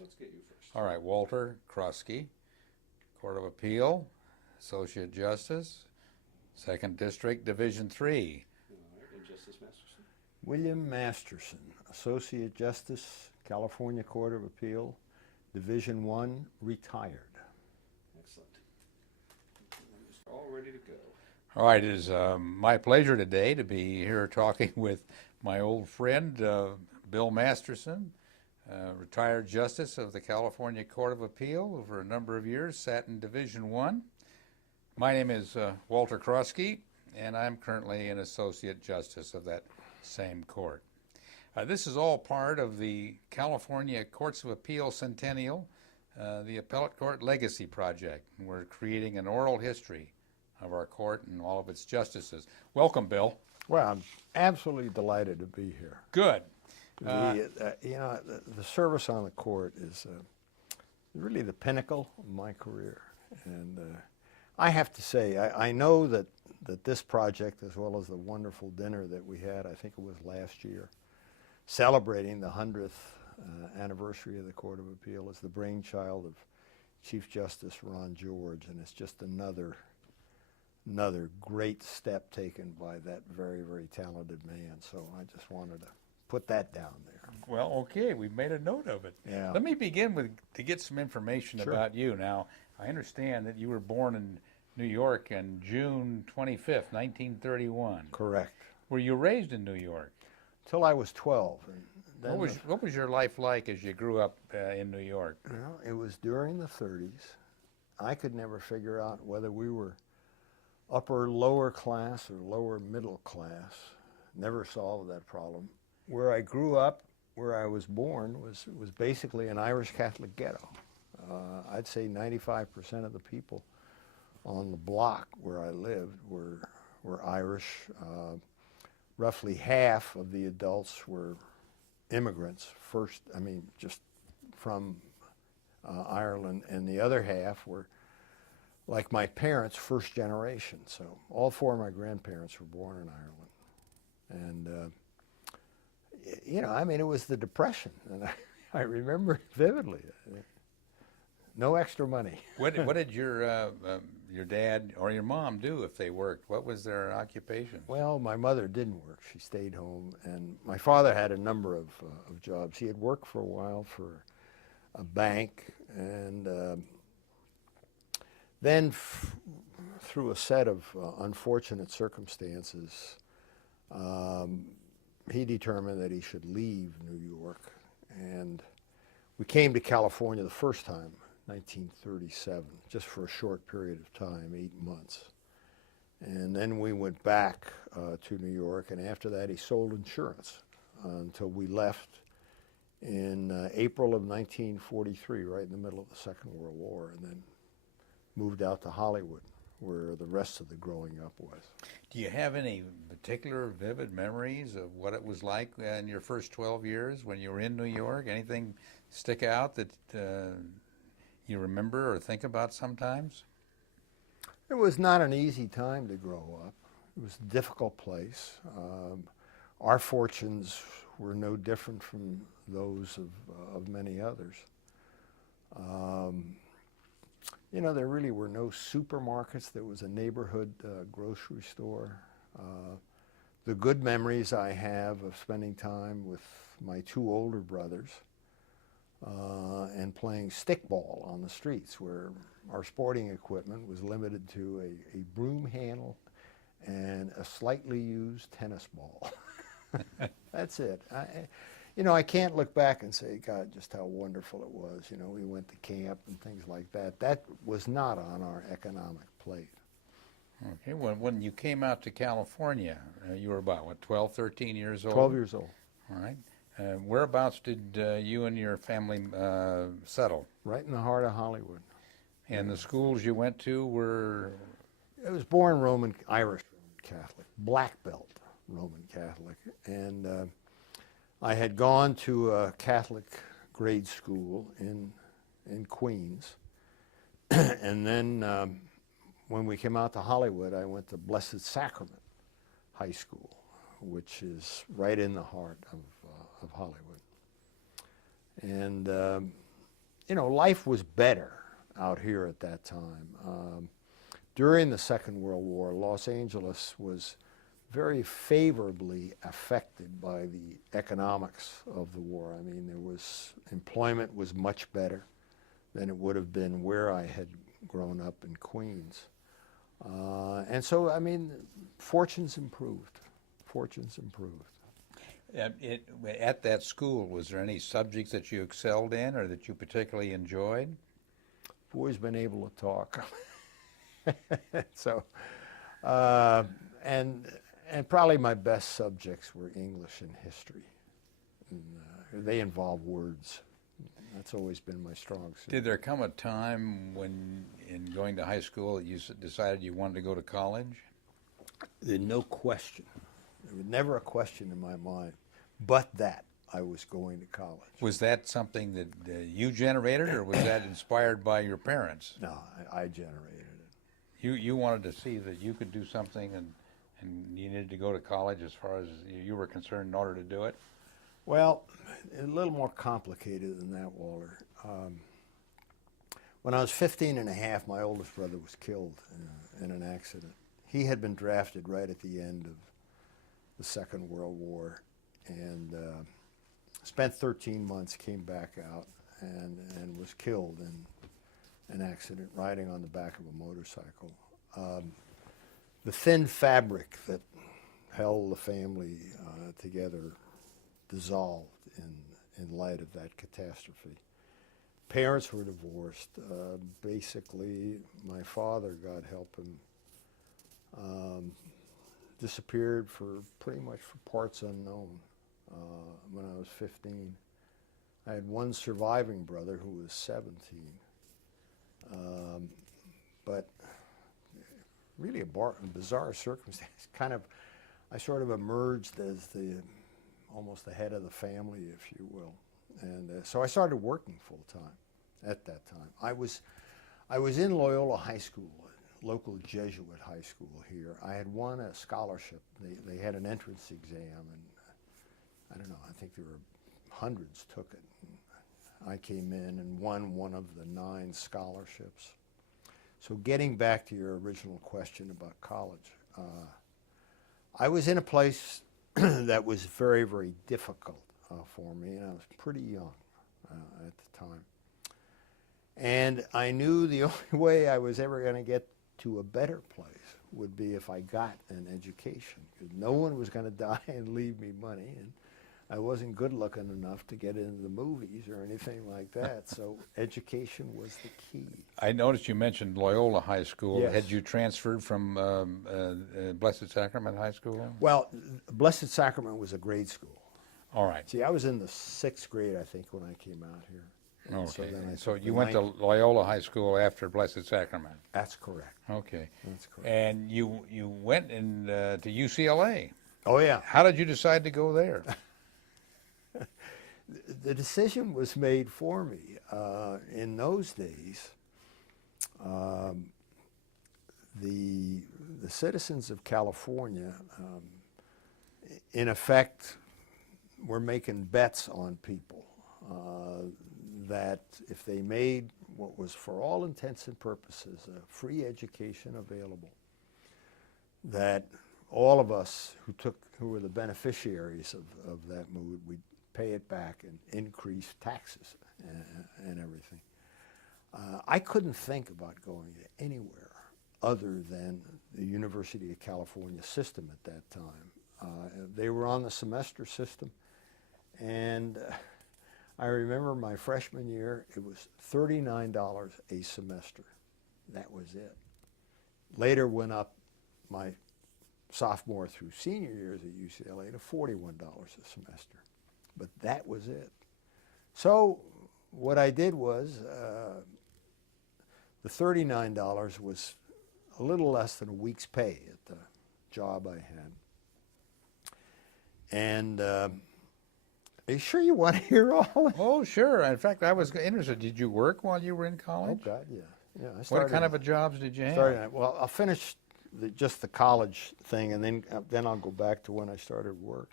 Let's get you first. All right, Walter Krusky, Court of Appeal, Associate Justice, Second District, Division 3. All right, and Justice Masterson. William Masterson, Associate Justice, California Court of Appeal, Division 1, retired. Excellent. I'm just all ready to go. All right, it is my pleasure today to be here talking with my old friend, Bill Masterson, retired Justice of the California Court of Appeal over a number of years, sat in Division 1. My name is Walter Krusky, and I'm currently an Associate Justice of that same court. This is all part of the California Courts of Appeal Centennial, the Appellate Court Legacy Project. We're creating an oral history of our court and all of its justices. Welcome, Bill. Well, I'm absolutely delighted to be here. Good. The service on the court is really the pinnacle of my career. And I have to say, I know that this project, as well as the wonderful dinner that we had, I think it was last year, celebrating the 100th anniversary of the Court of Appeal, is the brainchild of Chief Justice Ron George, and it's just another great step taken by that very, very talented man. So I just wanted to put that down there. Well, okay, we've made a note of it. Yeah. Let me begin to get some information Sure. about you. Now, I understand that you were born in New York on June 25th, 1931. Correct. Were you raised in New York? Till I was 12. And then What was your life like as you grew up in New York? well, it was during the 30s. I could never figure out whether we were upper, lower class or lower middle class. Never solved that problem. Where I grew up, where I was born, was basically an Irish Catholic ghetto. I'd say 95% of the people on the block where I lived were Irish. Roughly half of the adults were immigrants, just from Ireland, and the other half were, like my parents, first generation. So all four of my grandparents were born in Ireland. And, it was the Depression, and I remember it vividly. No extra money. What did your dad or your mom do if they worked? What was their occupation? Well, my mother didn't work. She stayed home. And my father had a number of jobs. He had worked for a while for a bank, and then through a set of unfortunate circumstances, he determined that he should leave New York. And we came to California the first time, 1937, just for a short period of time, 8 months. And then we went back to New York, and after that he sold insurance until we left in April of 1943, right in the middle of the Second World War, and then moved out to Hollywood, where the rest of the growing up was. Do you have any particular vivid memories of what it was like in your first 12 years when you were in New York? Anything stick out that you remember or think about sometimes? It was not an easy time to grow up. It was a difficult place. Our fortunes were no different from those of many others. There really were no supermarkets. There was a neighborhood grocery store. The good memories I have of spending time with my two older brothers and playing stickball on the streets, where our sporting equipment was limited to a broom handle and a slightly used tennis ball. That's it. I can't look back and say, God, just how wonderful it was. We went to camp and things like that. That was not on our economic plate. Okay, when you came out to California, you were about, 12, 13 years old? 12 years old. All right. Whereabouts did you and your family settle? Right in the heart of Hollywood. And the schools you went to were? I was born Irish Roman Catholic, black belt Roman Catholic. And I had gone to a Catholic grade school in Queens. And then when we came out to Hollywood, I went to Blessed Sacrament High School, which is right in the heart of Hollywood. And you know, life was better out here at that time. During the Second World War, Los Angeles was very favorably affected by the economics of the war. I mean, employment was much better than it would have been where I had grown up in Queens. And so, I mean, fortunes improved. Fortunes improved. At that school, was there any subjects that you excelled in or that you particularly enjoyed? I've always been able to talk. So, and probably my best subjects were English and history. And, they involve words. That's always been my strong suit. Did there come a time when, in going to high school, that you decided you wanted to go to college? There's no question. There was never a question in my mind, but that I was going to college. Was that something that you generated, or was that inspired by your parents? No, I generated it. You wanted to see that you could do something, and you needed to go to college as far as you were concerned in order to do it? Well, a little more complicated than that, Walter. When I was 15 and a half, my oldest brother was killed in an accident. He had been drafted right at the end of the Second World War, and spent 13 months, came back out, and was killed in an accident riding on the back of a motorcycle. The thin fabric that held the family together dissolved in light of that catastrophe. Parents were divorced. Basically, my father, God help him, disappeared for pretty much for parts unknown when I was 15. I had one surviving brother who was 17. But really a bizarre circumstance. I sort of emerged as almost the head of the family, if you will. And so I started working full time at that time. I was in Loyola High School, local Jesuit high school here. I had won a scholarship. They had an entrance exam, and I don't know, I think there were hundreds took it. And I came in and won one of the 9 scholarships. So getting back to your original question about college, I was in a place that was very, very difficult for me, and I was pretty young at the time. And I knew the only way I was ever going to get to a better place would be if I got an education, because no one was going to die and leave me money, and I wasn't good looking enough to get into the movies or anything like that, so education was the key. I noticed you mentioned Loyola High School. Yes. Had you transferred from Blessed Sacrament High School? Well, Blessed Sacrament was a grade school. All right. See, I was in the 6th grade, I think, when I came out here. Okay. So So you went to Loyola High School after Blessed Sacrament? That's correct. Okay. That's correct. And you went to UCLA. Oh, yeah. How did you decide to go there? The decision was made for me. In those days, the citizens of California, in effect, were making bets on people that if they made what was for all intents and purposes a free education available, that all of us who were the beneficiaries of that move, we'd pay it back and increase taxes and everything. I couldn't think about going anywhere other than the University of California system at that time. They were on the semester system, and I remember my freshman year, it was $39 a semester. That was it. Later went up my sophomore through senior years at UCLA to $41 a semester. But that was it. So what I did was, the $39 was a little less than a week's pay at the job I had. And are you sure you want to hear all of it? Oh, sure. In fact, I was interested. Did you work while you were in college? Oh, God, yeah. Yeah, I What kind of a jobs did you have? Well, I'll finish just the college thing, and then I'll go back to when I started work.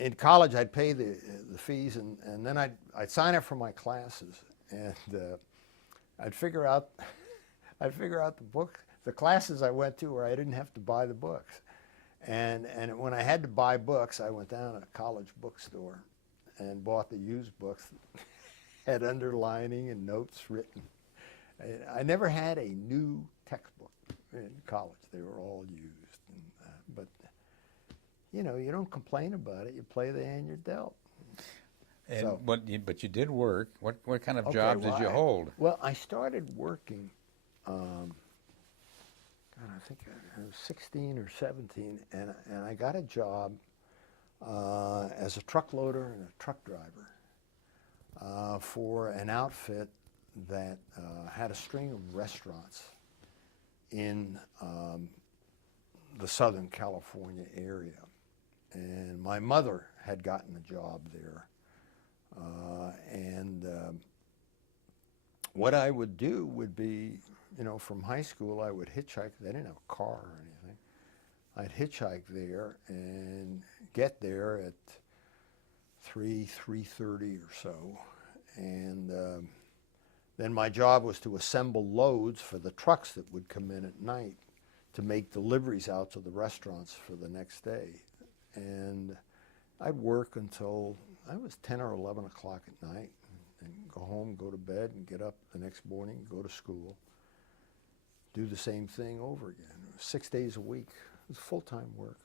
in college, I'd pay the fees, and then I'd sign up for my classes, and I'd figure out the classes I went to where I didn't have to buy the books, and when I had to buy books, I went down to a college bookstore and bought the used books that had underlining and notes written. I never had a new textbook in college; they were all used, but. You know, you don't complain about it. You play the hand you're dealt. And So- but you did work. What kind of Okay, jobs well, did you hold? Well, I started working, God, I think I was 16 or 17, and I got a job as a truck loader and a truck driver for an outfit that had a string of restaurants in the Southern California area. And my mother had gotten a job there. What I would do would be, you know, from high school, I would hitchhike. They didn't have a car or anything. I'd hitchhike there and get there at 3:30 or so. And then my job was to assemble loads for the trucks that would come in at night to make deliveries out to the restaurants for the next day. And I'd work until I was 10 or 11 o'clock at night and go home, go to bed, and get up the next morning, go to school, do the same thing over again. 6 days a week. It was full-time work.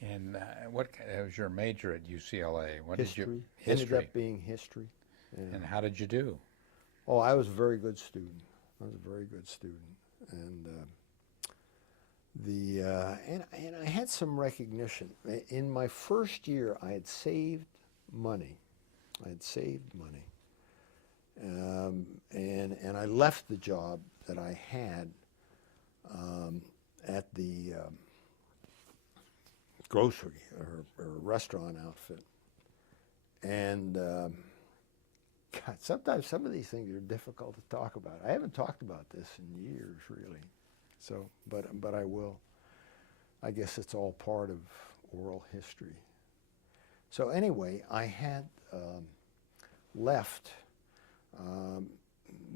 And what was your major at UCLA? What History. did you Ended up being history. Yeah. And how did you do? Oh, I was a very good student. I was a very good student. And and I had some recognition. In my first year, I had saved money. And I left the job that I had at the grocery or restaurant outfit. And God, sometimes some of these things are difficult to talk about. I haven't talked about this in years, really. So, but I will. I guess it's all part of oral history. So anyway, I had left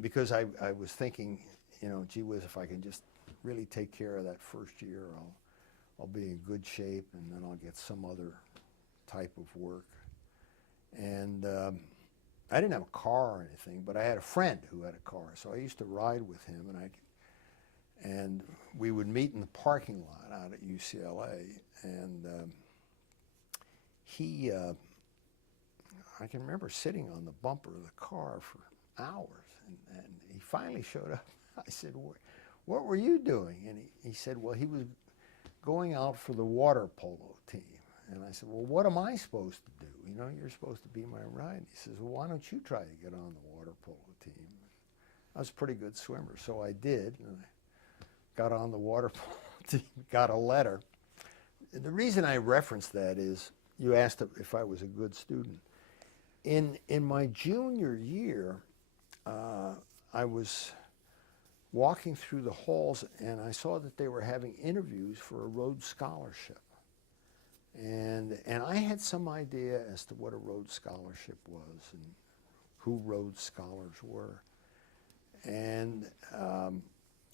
because I was thinking, you know, gee whiz, if I can just really take care of that first year, I'll be in good shape, and then I'll get some other type of work. And I didn't have a car or anything, but I had a friend who had a car, so I used to ride with him, and we would meet in the parking lot out at UCLA, and I can remember sitting on the bumper of the car for hours, and he finally showed up. I said, what were you doing? And he said, well, he was going out for the water polo team. And I said, well, what am I supposed to do? You know, you're supposed to be my ride. He says, well, why don't you try to get on the water polo team? I was a pretty good swimmer, so I did. And I got on the water polo team, got a letter. And the reason I referenced that is you asked if I was a good student. In my junior year, I was walking through the halls, and I saw that they were having interviews for a Rhodes Scholarship. And I had some idea as to what a Rhodes Scholarship was and who Rhodes Scholars were. And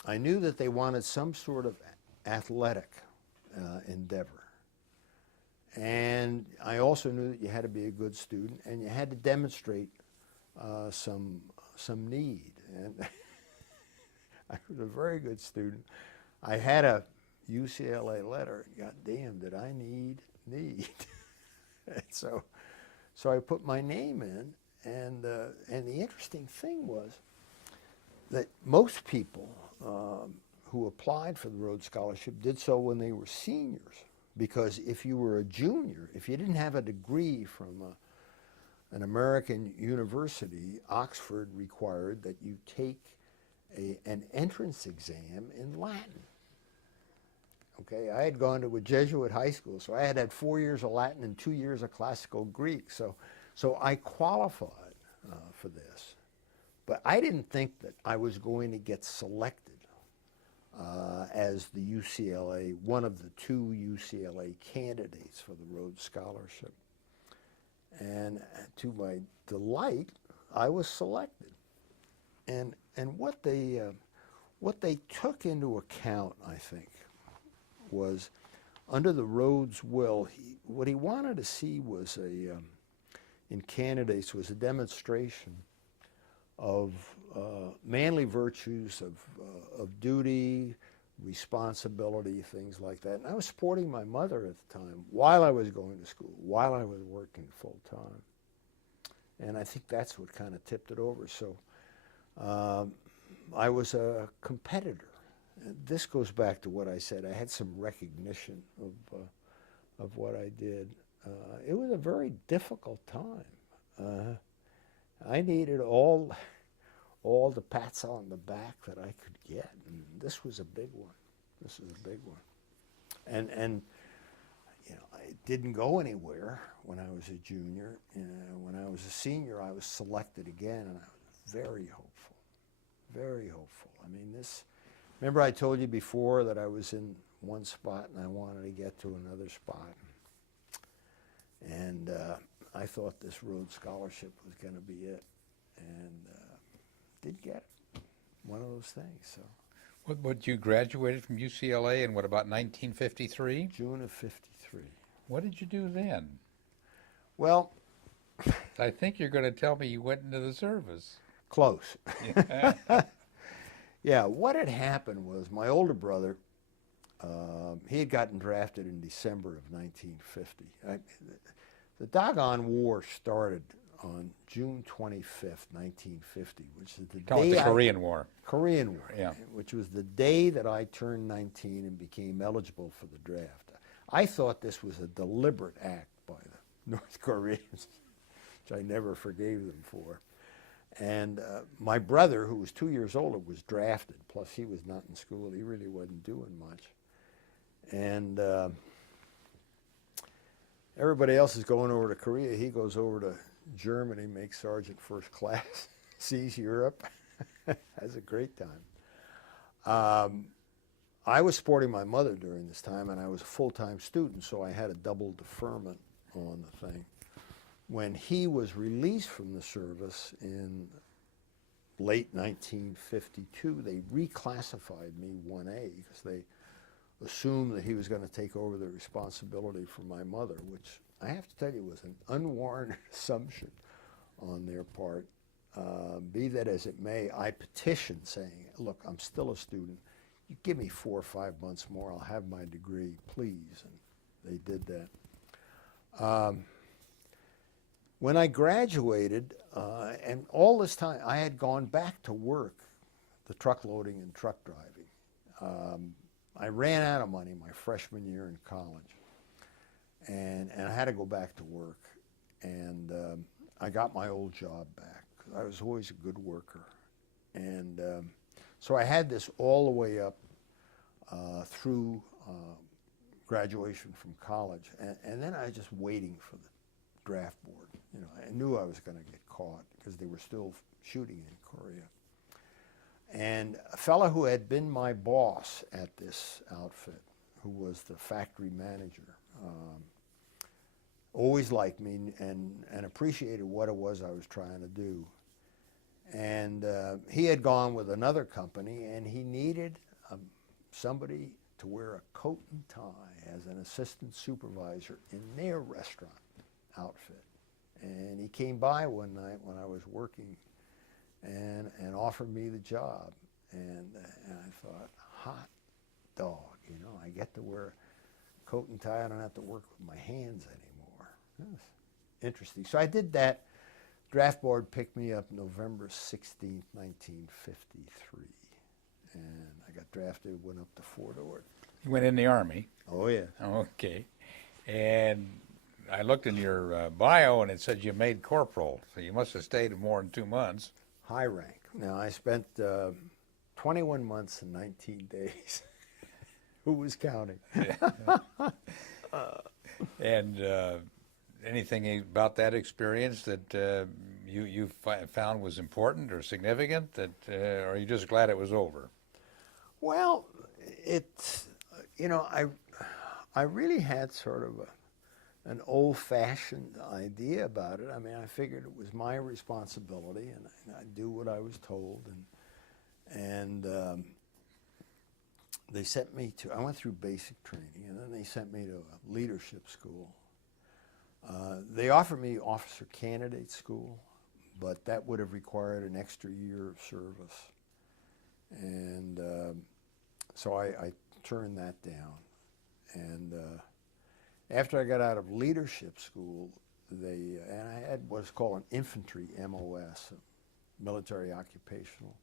I knew that they wanted some sort of athletic endeavor. And I also knew that you had to be a good student and you had to demonstrate some need. And I was a very good student. I had a UCLA letter. God damn, did I need? And so I put my name in, and the interesting thing was that most people who applied for the Rhodes Scholarship did so when they were seniors, because if you were a junior, if you didn't have a degree from an American university, Oxford required that you take an entrance exam in Latin. Okay, I had gone to a Jesuit high school, so I had 4 years of Latin and 2 years of classical Greek. So I qualified for this. But I didn't think that I was going to get selected as the UCLA, one of the two UCLA candidates for the Rhodes Scholarship. And to my delight, I was selected. And what they took into account, I think, was under the Rhodes will, what he wanted to see was in candidates was a demonstration of manly virtues of duty, responsibility, things like that. And I was supporting my mother at the time while I was going to school, while I was working full time. And I think that's what kind of tipped it over. So I was a competitor. And this goes back to what I said. I had some recognition of what I did. It was a very difficult time. I needed all the pats on the back that I could get, and this was a big one. This was a big one. And you know, I didn't go anywhere when I was a junior. When I was a senior, I was selected again, and I was very hopeful, very hopeful. I mean, this. Remember I told you before that I was in one spot and I wanted to get to another spot. And I thought this Rhodes Scholarship was going to be it. And did get it. One of those things. So. What you graduated from UCLA in what, about 1953? June of 53. What did you do then? Well, I think you're going to tell me you went into the service. Close. Yeah, what had happened was my older brother, he had gotten drafted in December of 1950. The doggone war started on June 25th, 1950, which is the Call it day the Korean War. Korean War, Yeah. which was the day that I turned 19 and became eligible for the draft. I thought this was a deliberate act by the North Koreans, which I never forgave them for. And my brother, who was 2 years older, was drafted. Plus, he was not in school. He really wasn't doing much. And everybody else is going over to Korea. He goes over to Germany, makes sergeant first class, sees Europe, has a great time. I was supporting my mother during this time, and I was a full-time student, so I had a double deferment on the thing. When he was released from the service in late 1952, they reclassified me 1A because they assumed that he was going to take over the responsibility for my mother, which I have to tell you was an unwarranted assumption on their part. Be that as it may, I petitioned saying, look, I'm still a student. You give me 4 or 5 months more, I'll have my degree, please. And they did that. When I graduated, and all this time, I had gone back to work, the truck loading and truck driving. I ran out of money my freshman year in college, and I had to go back to work. And I got my old job back. I was always a good worker. And so I had this all the way up through graduation from college. And then I was just waiting for the draft board. You know, I knew I was going to get caught because they were still shooting in Korea. And a fellow who had been my boss at this outfit, who was the factory manager, always liked me and appreciated what it was I was trying to do. And he had gone with another company, and he needed somebody to wear a coat and tie as an assistant supervisor in their restaurant outfit. And he came by one night when I was working and offered me the job. And I thought, hot dog, you know, I get to wear a coat and tie. I don't have to work with my hands anymore. It was interesting. So I did that. Draft board picked me up November 16th, 1953. And I got drafted, went up to Fort Ord. You went in the Army. Oh, yeah. Okay. And I looked in your bio, and it said you made corporal, so you must have stayed more than 2 months. High rank. Now, I spent 21 months and 19 days. Who was counting? And anything about that experience that you found was important or significant, that, or are you just glad it was over? Well, it's, you know, I really had sort of an old-fashioned idea about it. I mean, I figured it was my responsibility, and I'd do what I was told. And they sent me to, I went through basic training, and then they sent me to a leadership school. They offered me officer candidate school, but that would have required an extra year of service. And so I turned that down. And after I got out of leadership school, and I had what's called an infantry MOS, military occupational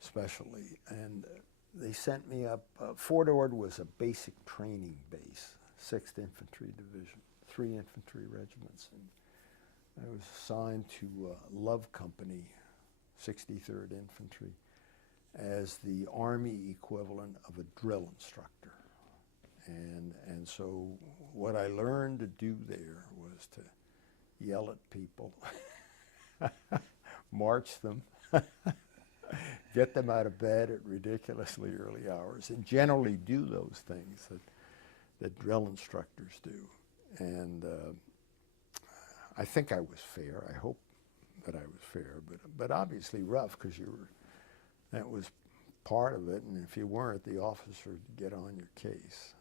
specialty, and they sent me up. Fort Ord was a basic training base, 6th Infantry Division, 3 infantry regiments, and I was assigned to Love Company, 63rd Infantry, as the Army equivalent of a drill instructor. And so what I learned to do there was to yell at people, march them, get them out of bed at ridiculously early hours, and generally do those things that drill instructors do. And I think I was fair. I hope that I was fair, but obviously rough, because that was part of it, and if you weren't, the officer would get on your case.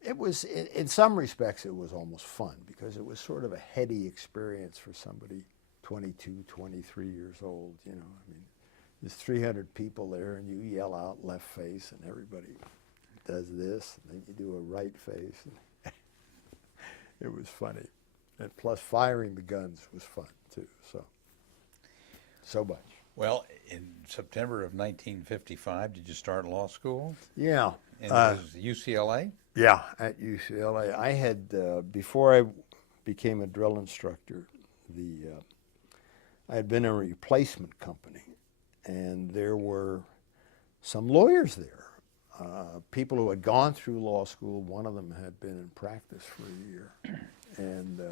It was, in some respects, it was almost fun, because it was sort of a heady experience for somebody 22, 23 years old, you know. I mean, there's 300 people there, and you yell out left face, and everybody does this, and then you do a right face. And it was funny. And plus, firing the guns was fun, too, so much. Well, in September of 1955, did you start law school? Yeah. And it was UCLA? Yeah, at UCLA. I had, before I became a drill instructor, I had been in a replacement company, and there were some lawyers there, people who had gone through law school. One of them had been in practice for a year, and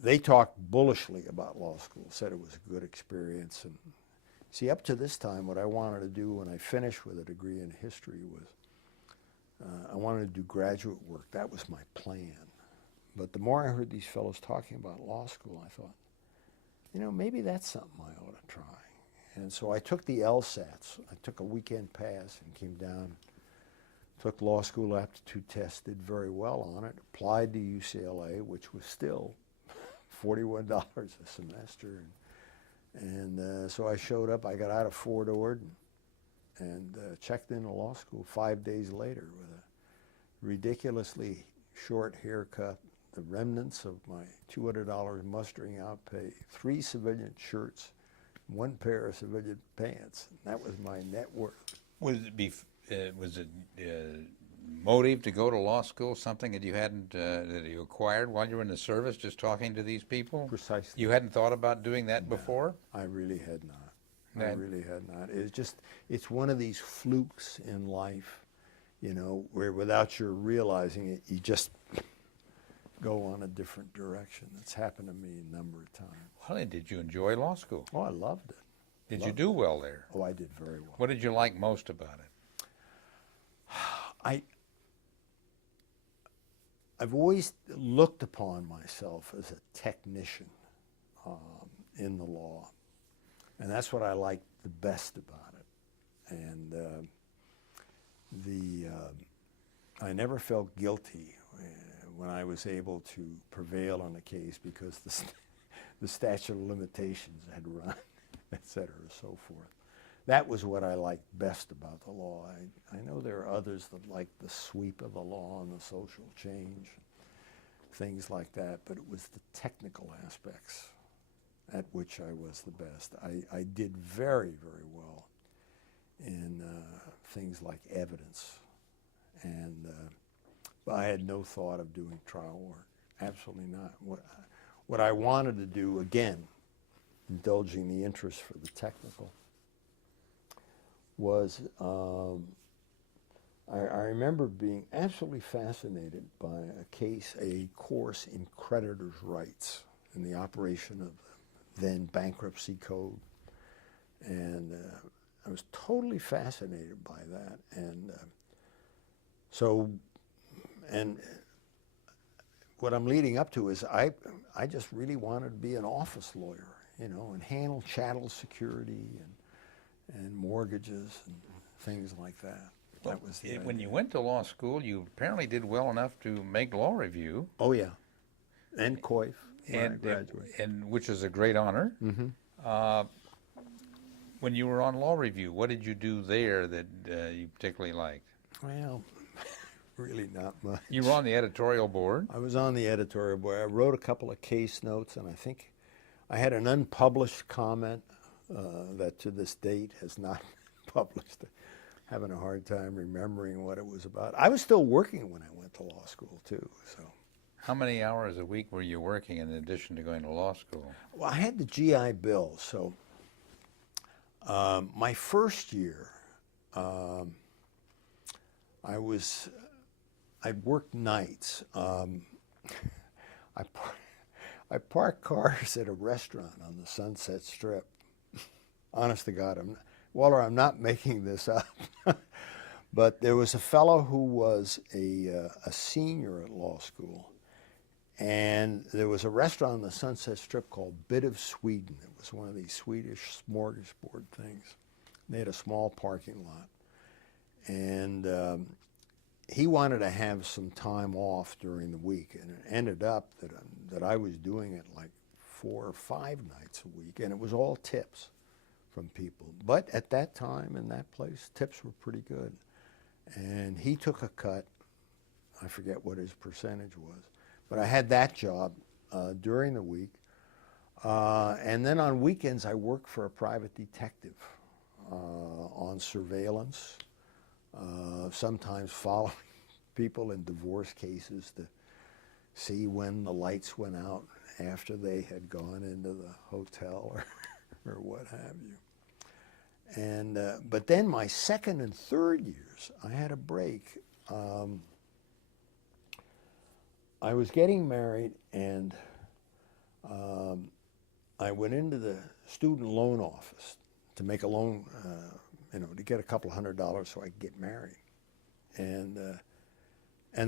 they talked bullishly about law school, said it was a good experience. And see, up to this time, what I wanted to do when I finished with a degree in history was I wanted to do graduate work. That was my plan. But the more I heard these fellows talking about law school, I thought, you know, maybe that's something I ought to try. And so I took the LSATs. I took a weekend pass and came down, took law school aptitude test, did very well on it, applied to UCLA, which was still $41 a semester. And so I showed up. I got out of Fort Ord and checked into law school 5 days later with a ridiculously short haircut, the remnants of my $200 mustering out pay, 3 civilian shirts, 1 pair of civilian pants. That was my net worth. Was it motive to go to law school something that you hadn't that you acquired while you were in the service, just talking to these people? Precisely. You hadn't thought about doing that before? I really had not. I really had not. It's one of these flukes in life, you know, where without your realizing it, you just go on a different direction. It's happened to me a number of times. Well, and did you enjoy law school? Oh, I loved it. Did you do well there? Oh, I did very well. What did you like most about it? I've always looked upon myself as a technician in the law, and that's what I liked the best about it. And I never felt guilty when I was able to prevail on a case because the statute of limitations had run, et cetera, and so forth. That was what I liked best about the law. I know there are others that like the sweep of the law and the social change, things like that, but it was the technical aspects at which I was the best. I did very, very well in things like evidence, and but I had no thought of doing trial work, absolutely not. What I wanted to do, again, indulging the interest for the technical, was I remember being absolutely fascinated by a course in creditors' rights and the operation of the then bankruptcy code. And I was totally fascinated by that. And so And what I'm leading up to is I just really wanted to be an office lawyer, you know, and handle chattel security and mortgages and things like that. Well, That was the when idea. you went to law school, you apparently did well enough to make law review. Oh yeah, and COIF when I and graduated. and which is a great honor. Mm-hmm. Uh, when you were on law review, what did you do there that you particularly liked? Well, really not much. You were on the editorial board. I was on the editorial board. I wrote a couple of case notes, and I think I had an unpublished comment that to this date has not been published. Having a hard time remembering what it was about. I was still working when I went to law school too. So, How many hours a week were you working in addition to going to law school? well, I had the GI Bill. So, my first year, I worked nights. I parked cars at a restaurant on the Sunset Strip. Honest to God, Walter, I'm not making this up. But there was a fellow who was a senior at law school, and there was a restaurant on the Sunset Strip called Bit of Sweden. It was one of these Swedish smorgasbord things. They had a small parking lot, and he wanted to have some time off during the week, and it ended up that I was doing it like 4 or 5 nights a week, and it was all tips from people. But at that time in that place, tips were pretty good. And he took a cut. I forget what his percentage was. But I had that job during the week. And then on weekends, I worked for a private detective on surveillance, sometimes following people in divorce cases to see when the lights went out after they had gone into the hotel or what have you. And but then my second and third years, I had a break. I was getting married, and I went into the student loan office to make a loan, to get a couple $100 so I could get married. And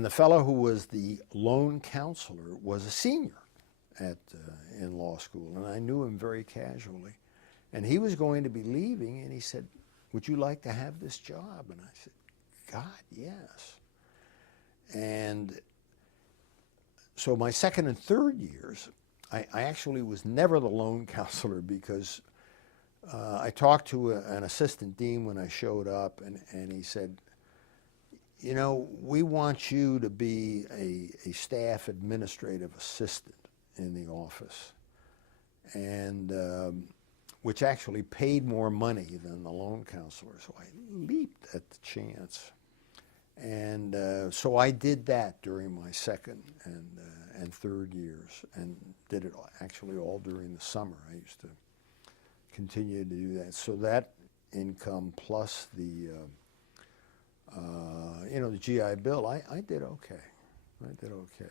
the fellow who was the loan counselor was a senior in law school, and I knew him very casually. And he was going to be leaving, and he said, "Would you like to have this job?" And I said, "God, yes." And so my second and third years, I actually was never the loan counselor because I talked to an assistant dean when I showed up, and he said, "You know, we want you to be a staff administrative assistant in the office." And which actually paid more money than the loan counselor. So I leaped at the chance. And so I did that during my second and third years, and did it actually all during the summer. I used to continue to do that. So that income plus the GI Bill, I did okay. I did okay.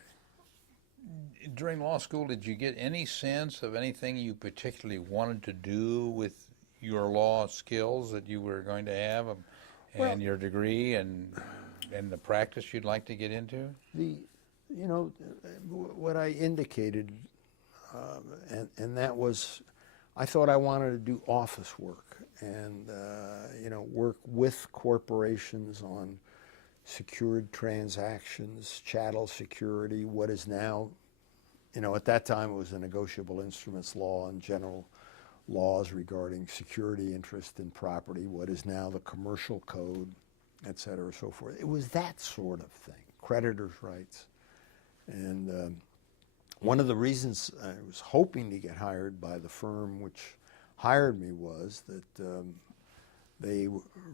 During law school, did you get any sense of anything you particularly wanted to do with your law skills that you were going to have, and your degree, and the practice you'd like to get into? What I indicated, and that was, I thought I wanted to do office work and work with corporations on secured transactions, chattel security, what is now, at that time it was a negotiable instruments law and general laws regarding security interest in property, what is now the commercial code, et cetera, so forth. It was that sort of thing, creditors' rights. And one of the reasons I was hoping to get hired by the firm which hired me was that they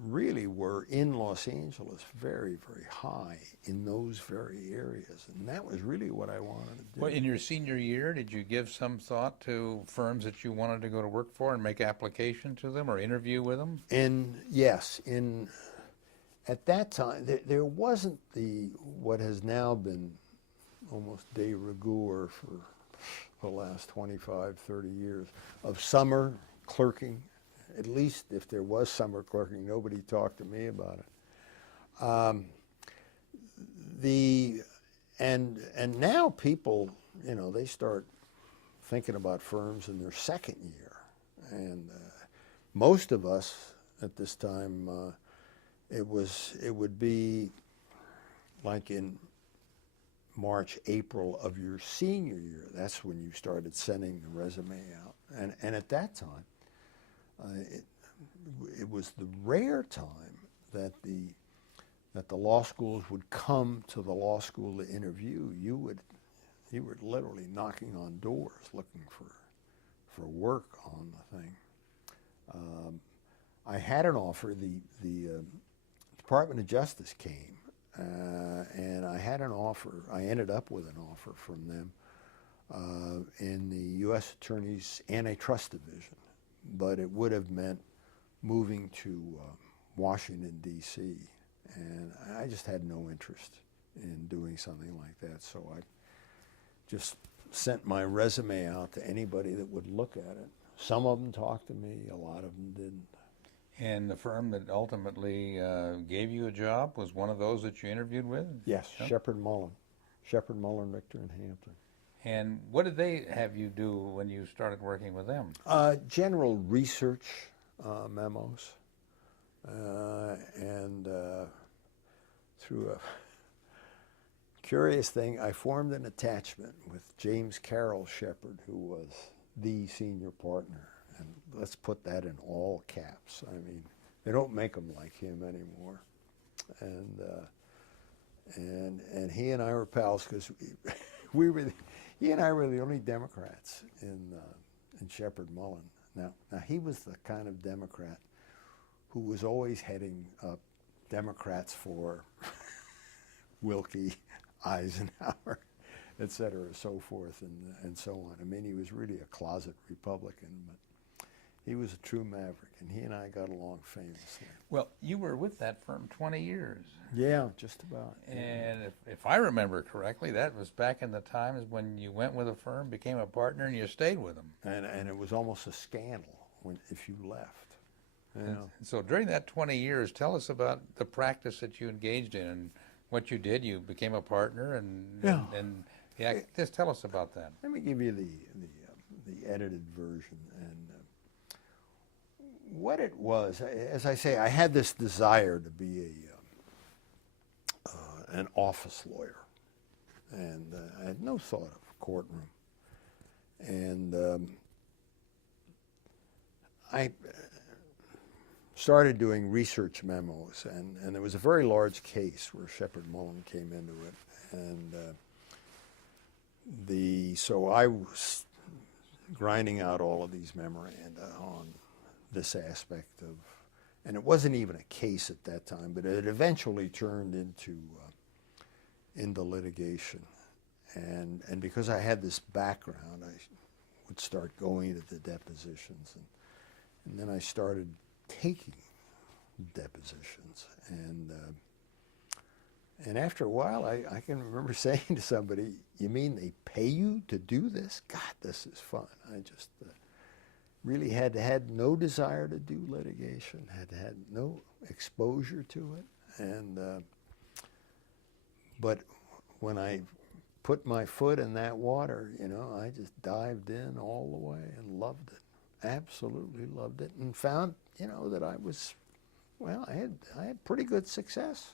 really were in Los Angeles very, very high in those very areas. And that was really what I wanted to do. Well, in your senior year, did you give some thought to firms that you wanted to go to work for and make application to them or interview with them? Yes. At that time, there wasn't what has now been almost de rigueur for the last 25, 30 years of summer clerking. At least if there was summer clerking, nobody talked to me about it. And now people, they start thinking about firms in their second year, and most of us at this time, it would be like in March, April of your senior year. That's when you started sending the resume out, and at that time, it was the rare time that the law schools would come to the law school to interview. You were literally knocking on doors looking for work on the thing. I had an offer. The Department of Justice came, and I had an offer. I ended up with an offer from them in the U.S. Attorney's Antitrust Division, but it would have meant moving to Washington, D.C., and I just had no interest in doing something like that, so I just sent my resume out to anybody that would look at it. Some of them talked to me, a lot of them didn't. And the firm that ultimately gave you a job was one of those that you interviewed with? Yes, Yep. Shepard Mullen, Richter in Hampton. And what did they have you do when you started working with them? General research memos, and through a curious thing, I formed an attachment with James Carroll Shepard, who was the senior partner, and let's put that in all caps. I mean, they don't make them like him anymore, and he and I were pals because he and I were the only Democrats in Shepard Mullen. Now he was the kind of Democrat who was always heading up Democrats for Wilkie, Eisenhower, et cetera, so forth, and so on. I mean, he was really a closet Republican, but he was a true maverick, and he and I got along famously. Well, you were with that firm 20 years. Yeah, just about. And if I remember correctly, that was back in the times when you went with a firm, became a partner, and you stayed with them. And it was almost a scandal if you left. And so during that 20 years, tell us about the practice that you engaged in and what you did. You became a partner, and just tell us about that. Let me give you the edited version. And what it was, as I say, I had this desire to be an office lawyer, and I had no thought of courtroom. And I started doing research memos, and there was a very large case where Shepard Mullen came into it, and so I was grinding out all of these memoranda on this aspect of, and it wasn't even a case at that time, but it eventually turned into litigation, and because I had this background, I would start going to the depositions, and then I started taking depositions, and after a while, I can remember saying to somebody, "You mean they pay you to do this? God, this is fun." I just really had no desire to do litigation, had no exposure to it, and but when I put my foot in that water, I just dived in all the way and loved it, absolutely loved it, and found that I was, well, I had pretty good success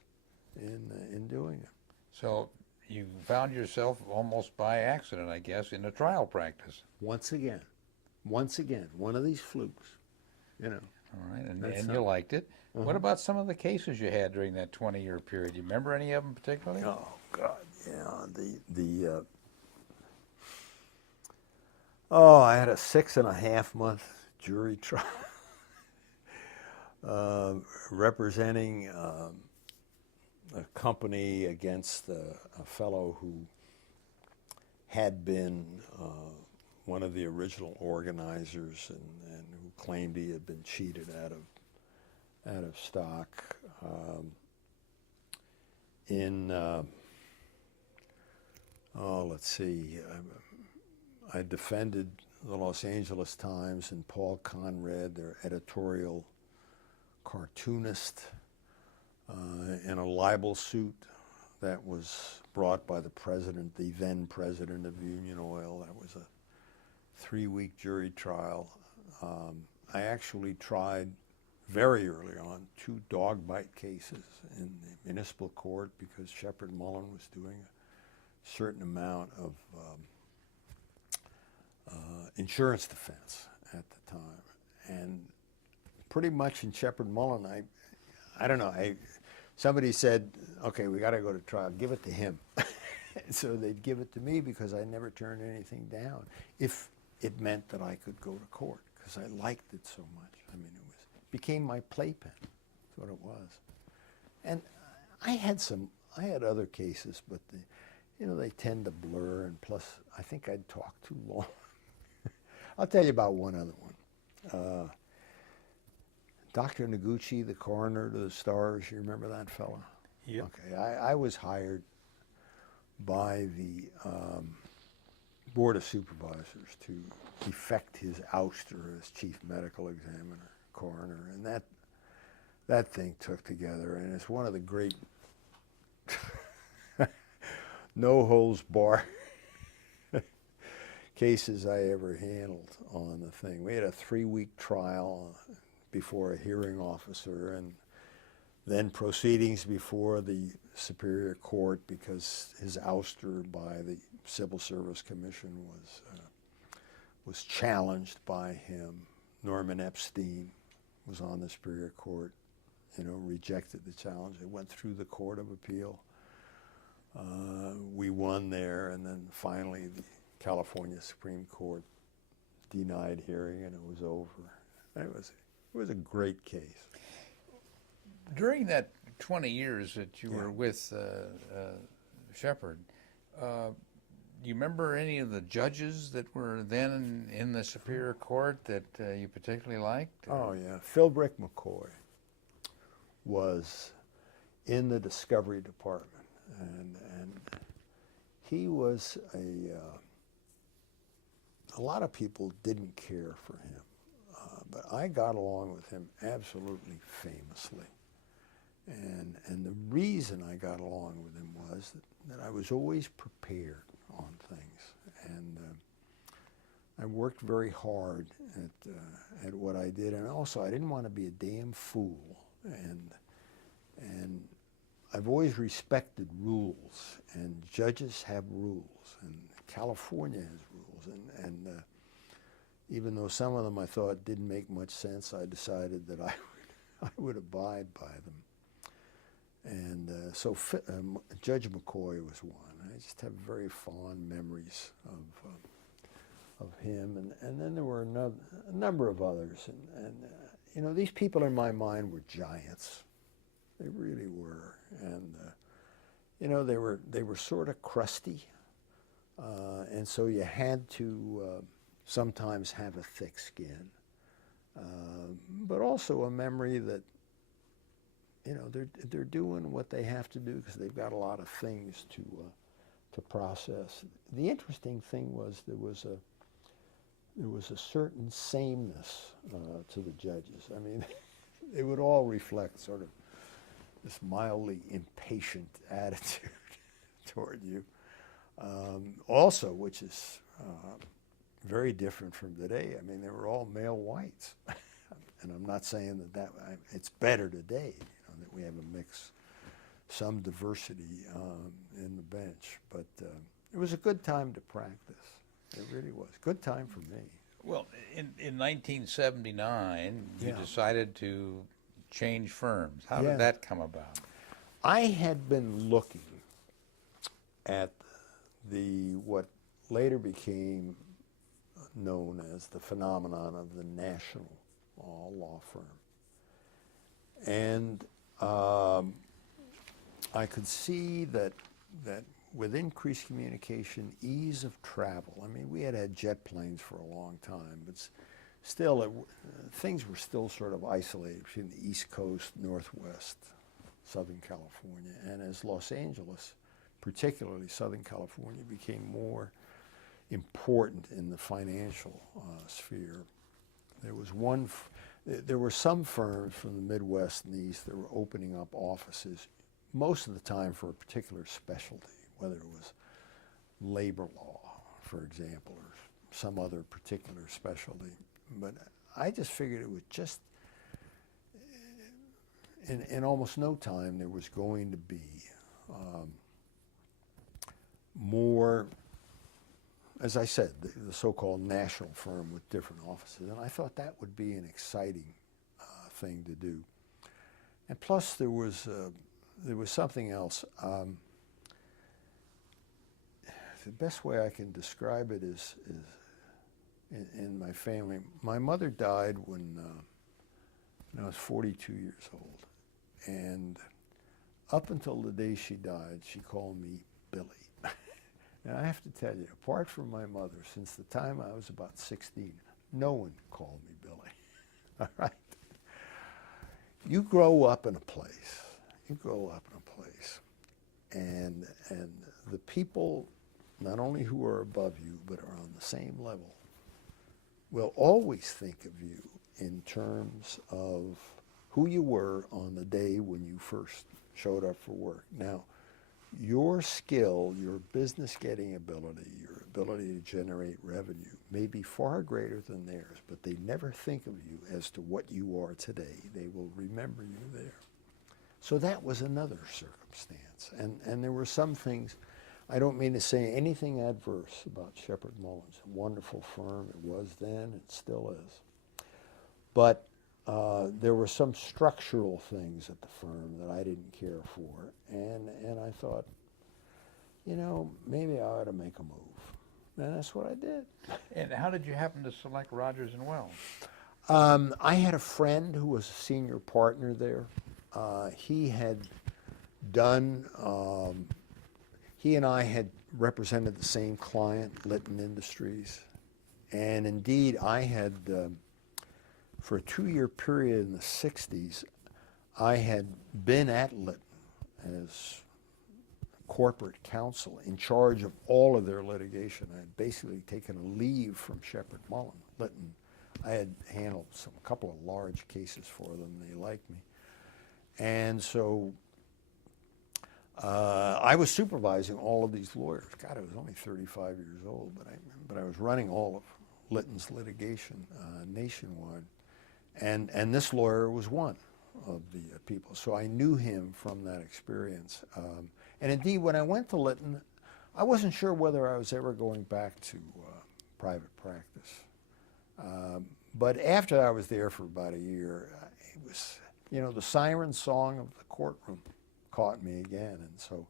in doing it. So you found yourself almost by accident, I guess, in a trial practice. Once again, one of these flukes, All right, and you liked it. Uh-huh. What about some of the cases you had during that 20-year period? You remember any of them particularly? Oh God, yeah. I had a 6.5 month jury trial representing a company against a fellow who had been one of the original organizers and who claimed he had been cheated out of stock. Let's see. I defended the Los Angeles Times and Paul Conrad, their editorial cartoonist, in a libel suit that was brought by the president, the then president of Union Oil. That was a 3-week jury trial. I actually tried very early on 2 dog bite cases in the municipal court because Shepard Mullen was doing a certain amount of insurance defense at the time. And pretty much in Shepard Mullen, I don't know, somebody said, okay, we got to go to trial, give it to him. So they'd give it to me because I never turned anything down if it meant that I could go to court, because I liked it so much. I mean, it became my playpen. That's what it was. And I had other cases, but they tend to blur, and plus I think I'd talk too long. I'll tell you about one other one. Dr. Noguchi, the coroner to the Stars, you remember that fella? Yep. Okay, I was hired by the Board of Supervisors to effect his ouster as chief medical examiner, coroner, and that thing took together, and it's one of the great no holds barred cases I ever handled on the thing. We had a 3-week trial before a hearing officer, and then proceedings before the Superior Court because his ouster by the Civil Service Commission was challenged by him. Norman Epstein was on the Superior Court, rejected the challenge. It went through the Court of Appeal. We won there, and then finally the California Supreme Court denied hearing, and it was over. It was a great case. During that 20 years that you were with Shepard, do you remember any of the judges that were then in the Superior Court that you particularly liked? Oh, yeah. Philbrick McCoy was in the Discovery Department, and he was a lot of people didn't care for him, but I got along with him absolutely famously. And the reason I got along with him was that I was always prepared on things, and I worked very hard at what I did, and also I didn't want to be a damn fool, and I've always respected rules, and judges have rules, and California has rules, and even though some of them I thought didn't make much sense, I decided that I would abide by them. And so Judge McCoy was one. I just have very fond memories of him. And then there were a number of others. And these people in my mind were giants. They really were. And, they were sort of crusty. And so you had to sometimes have a thick skin. But also a memory that, they're doing what they have to do because they've got a lot of things to process. The interesting thing was there was a certain sameness to the judges. I mean, they would all reflect sort of this mildly impatient attitude toward you. Also, which is very different from today. I mean, they were all male whites. And I'm not saying that it's better today, that we have a mix, some diversity in the bench. But it was a good time to practice. It really was. Good time for me. Well, in 1979, you decided to change firms. How did that come about? I had been looking at what later became known as the phenomenon of the national law firm. And I could see that with increased communication, ease of travel. I mean, we had jet planes for a long time, but still, things were still sort of isolated between the East Coast, Northwest, Southern California. And as Los Angeles, particularly Southern California, became more important in the financial sphere, there were some firms from the Midwest and the East that were opening up offices most of the time for a particular specialty, whether it was labor law, for example, or some other particular specialty. But I just figured it would just, in almost no time, there was going to be more, as I said, the so-called national firm with different offices. And I thought that would be an exciting thing to do. And plus, there was something else. The best way I can describe it is in my family. My mother died when I was 42 years old. And up until the day she died, she called me Billy. And I have to tell you, apart from my mother, since the time I was about 16, no one called me Billy. All right? You grow up in a place. You grow up in a place. And the people, not only who are above you, but are on the same level, will always think of you in terms of who you were on the day when you first showed up for work. Now, your skill, your business getting ability, your ability to generate revenue may be far greater than theirs, but they never think of you as to what you are today. They will remember you there. So that was another circumstance. And there were some things, I don't mean to say anything adverse about Shepherd Mullins. A wonderful firm, it was then, it still is. But there were some structural things at the firm that I didn't care for, and I thought, you know, maybe I ought to make a move. And that's what I did. And how did you happen to select Rogers and Wells? I had a friend who was a senior partner there. He had done, he and I had represented the same client, Litton Industries. And indeed, I had, for a 2-year period in the 60s, I had been at Litton as corporate counsel in charge of all of their litigation. I had basically taken a leave from Shepherd Mullin. Litton, I had handled a couple of large cases for them. They liked me. And so I was supervising all of these lawyers. God, I was only 35 years old, but I was running all of Litton's litigation nationwide. And this lawyer was one of the people. So I knew him from that experience. And indeed, when I went to Litton, I wasn't sure whether I was ever going back to private practice. But after I was there for about a year, it was, you know, the siren song of the courtroom caught me again. And so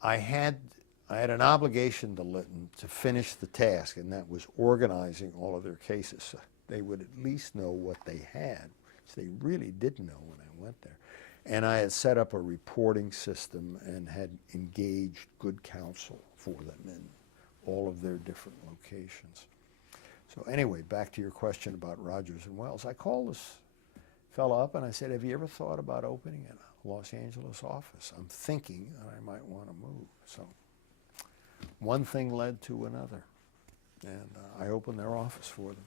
I had an obligation to Litton to finish the task, and that was organizing all of their cases. So they would at least know what they had, which they really didn't know when I went there. And I had set up a reporting system and had engaged good counsel for them in all of their different locations. So anyway, back to your question about Rogers and Wells. I called this fellow up and I said, have you ever thought about opening a Los Angeles office? I'm thinking that I might want to move. So one thing led to another, and I opened their office for them.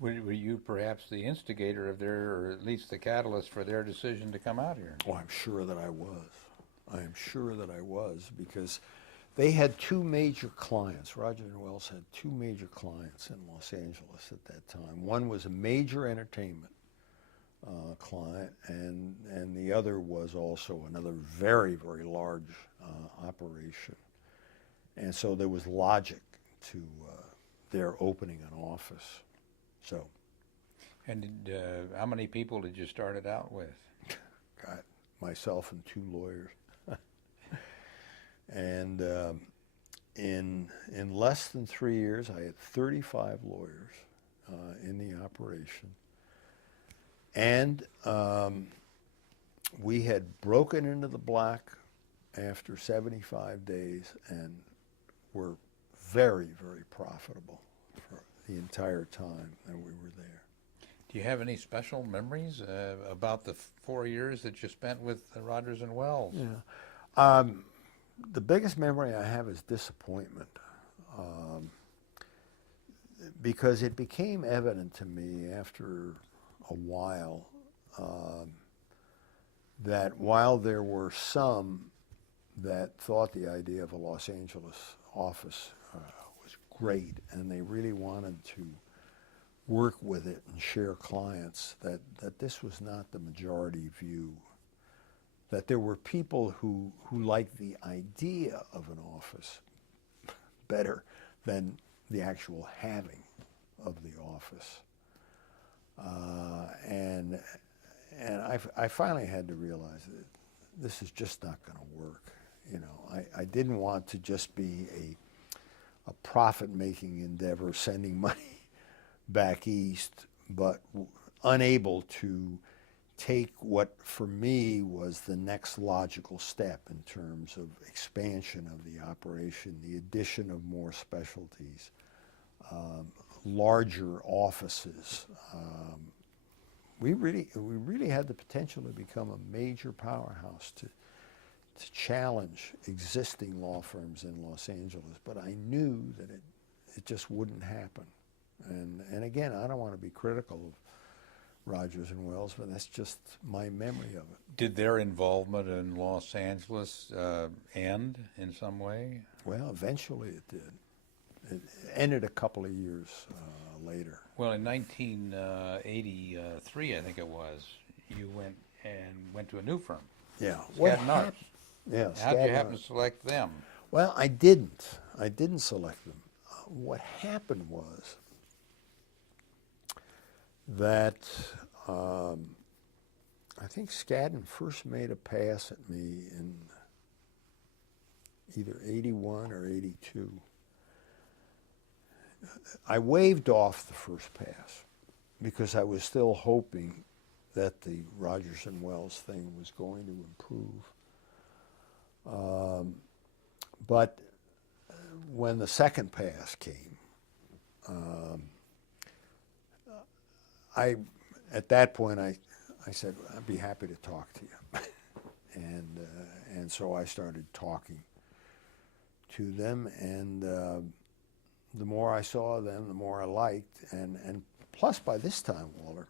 Were you perhaps the instigator of their, or at least the catalyst for their decision to come out here? Oh, I'm sure that I was. I am sure that I was, because they had two major clients. Rogers and Wells had two major clients in Los Angeles at that time. One was a major entertainment client, and the other was also another very, very large operation. And so there was logic to their opening an office. So. And how many people did you start it out with? God, myself and 2 lawyers. And in less than 3 years, I had 35 lawyers in the operation. And we had broken into the black after 75 days and were very, very profitable for the entire time that we were there. Do you have any special memories about the 4 years that you spent with Rogers and Wells? Yeah. The biggest memory I have is disappointment, because it became evident to me after a while that while there were some that thought the idea of a Los Angeles office was great, and they really wanted to work with it and share clients, that this was not the majority view. That there were people who liked the idea of an office better than the actual having of the office. And I finally had to realize that this is just not going to work. You know, I didn't want to just be a profit-making endeavor, sending money back east, but unable to take what for me was the next logical step in terms of expansion of the operation, the addition of more specialties, larger offices. We really had the potential to become a major powerhouse to challenge existing law firms in Los Angeles, but I knew that it just wouldn't happen. And again, I don't want to be critical of Rogers and Wells, but that's just my memory of it. Did their involvement in Los Angeles end in some way? Well, eventually it did. It ended a couple of years later. Well, in 1983, I think it was, you went to a new firm. Yeah. Skadden Arps. Yeah. How did you happen to select them? Well, I didn't select them. What happened was that I think Skadden first made a pass at me in either 81 or 82. I waved off the first pass because I was still hoping that the Rogers and Wells thing was going to improve. But when the second pass came, at that point I said, I'd be happy to talk to you. and so I started talking to them, and the more I saw them, the more I liked, and plus by this time, Walter,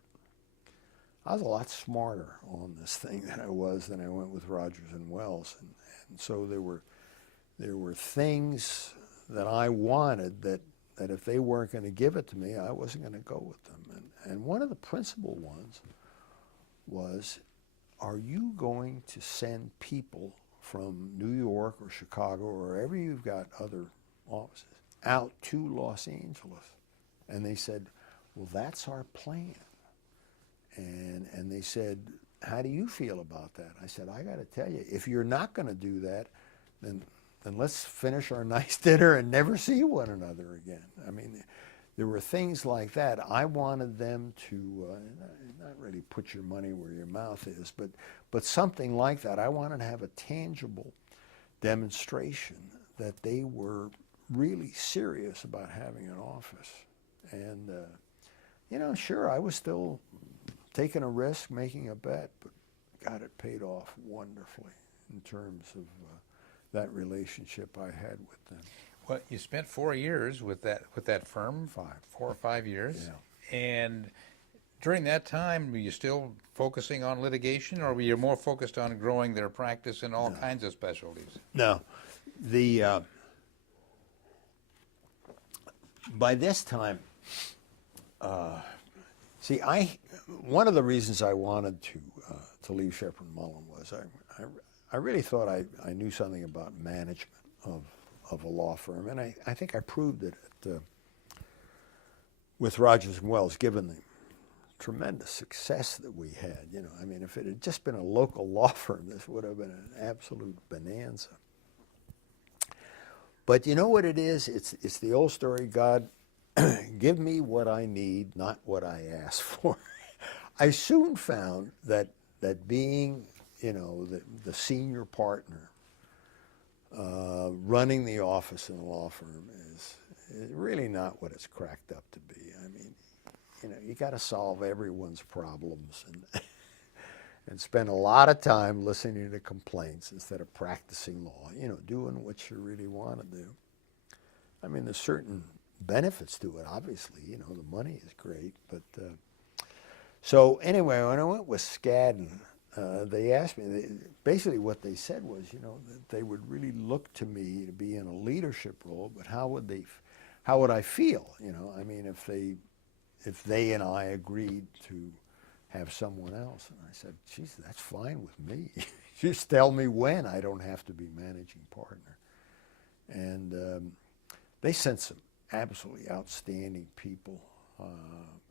I was a lot smarter on this thing than I was when I went with Rogers and Wells, and so there were things that I wanted that if they weren't going to give it to me, I wasn't going to go with them. And one of the principal ones was, are you going to send people from New York or Chicago or wherever you've got other offices out to Los Angeles? And they said, well, that's our plan. And they said, how do you feel about that? I said, I got to tell you, if you're not going to do that, then let's finish our nice dinner and never see one another again. I mean, there were things like that. I wanted them to not really put your money where your mouth is, but something like that. I wanted to have a tangible demonstration that they were really serious about having an office. And, sure, I was still taking a risk, making a bet, but God, it paid off wonderfully in terms of that relationship I had with them. Well, you spent 4 years with that firm. 5. 4 or 5 years. Yeah. And during that time, were you still focusing on litigation, or were you more focused on growing their practice in all kinds of specialties? No. By this time, one of the reasons I wanted to leave Shepherd Mullen was I really thought I knew something about management of a law firm, and I think I proved it with Rogers and Wells, given the tremendous success that we had. I mean, if it had just been a local law firm, this would have been an absolute bonanza. But you know what it is? It's the old story, God, give me what I need, not what I ask for. I soon found that being, the senior partner, running the office in a law firm is really not what it's cracked up to be. I mean, you got to solve everyone's problems and spend a lot of time listening to complaints instead of practicing law, doing what you really want to do. I mean, there's certain benefits to it, obviously. The money is great, but so anyway, when I went with Skadden, they asked me, basically what they said was, you know, that they would really look to me to be in a leadership role, but how would I feel? You know, I mean, if they and I agreed to have someone else. And I said, geez, that's fine with me. Just tell me when. I don't have to be managing partner. And they sent some absolutely outstanding people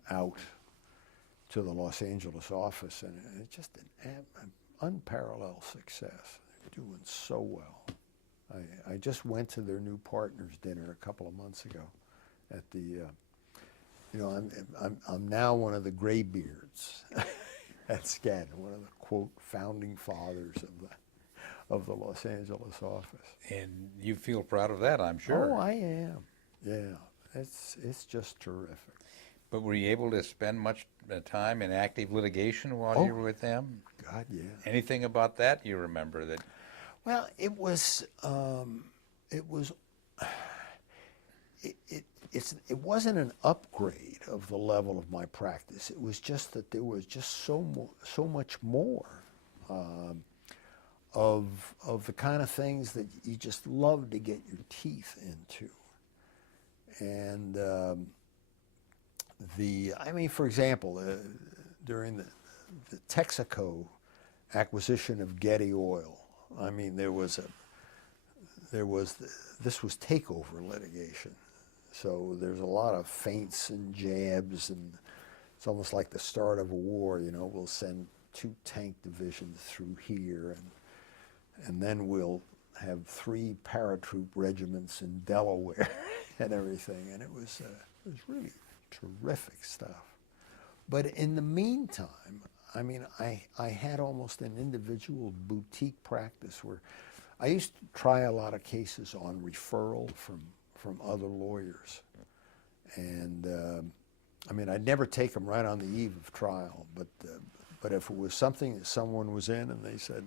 out to the Los Angeles office, and it's just an unparalleled success. They're doing so well. I just went to their new partners dinner a couple of months ago at the, you know, I'm now one of the graybeards at Skadden, one of the, quote, founding fathers of the Los Angeles office. And you feel proud of that, I'm sure. Oh, I am. Yeah, it's just terrific. But were you able to spend much time in active litigation while you were with them? God, yeah. Anything about that you remember that? Well, it wasn't an upgrade of the level of my practice. It was just that there was just so much more of the kind of things that you just love to get your teeth into. And I mean, for example, during the Texaco acquisition of Getty Oil, I mean, this was takeover litigation. So there's a lot of feints and jabs, and it's almost like the start of a war. You know, we'll send 2 tank divisions through here, and then we'll have 3 paratroop regiments in Delaware and everything. And it was really terrific stuff. But in the meantime, I mean, I had almost an individual boutique practice where I used to try a lot of cases on referral from other lawyers. And I mean, I'd never take them right on the eve of trial, but if it was something that someone was in and they said,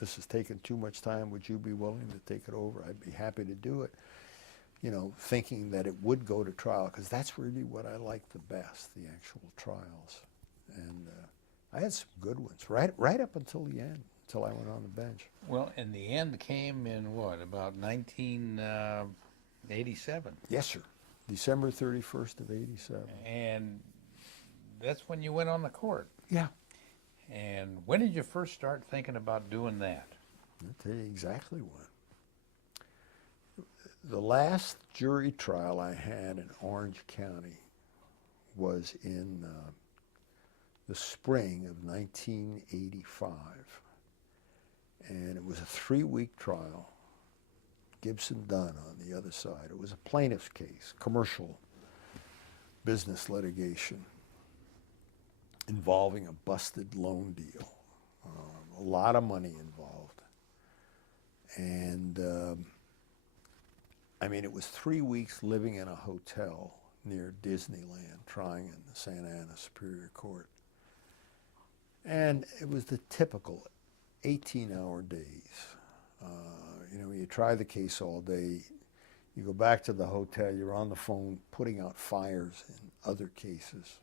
this is taking too much time, would you be willing to take it over? I'd be happy to do it, you know, thinking that it would go to trial, because that's really what I like the best, the actual trials. And I had some good ones, right up until the end, until I went on the bench. Well, and the end came in what, about 1987? Yes, sir. December 31st of 87. And that's when you went on the court. Yeah. And when did you first start thinking about doing that? I'll tell you exactly when. The last jury trial I had in Orange County was in the spring of 1985. And it was a 3-week trial. Gibson Dunn on the other side. It was a plaintiff's case, commercial business litigation involving a busted loan deal. A lot of money involved. And I mean, it was 3 weeks living in a hotel near Disneyland, trying in the Santa Ana Superior Court. And it was the typical 18-hour days. You know, you try the case all day, you go back to the hotel, you're on the phone putting out fires in other cases.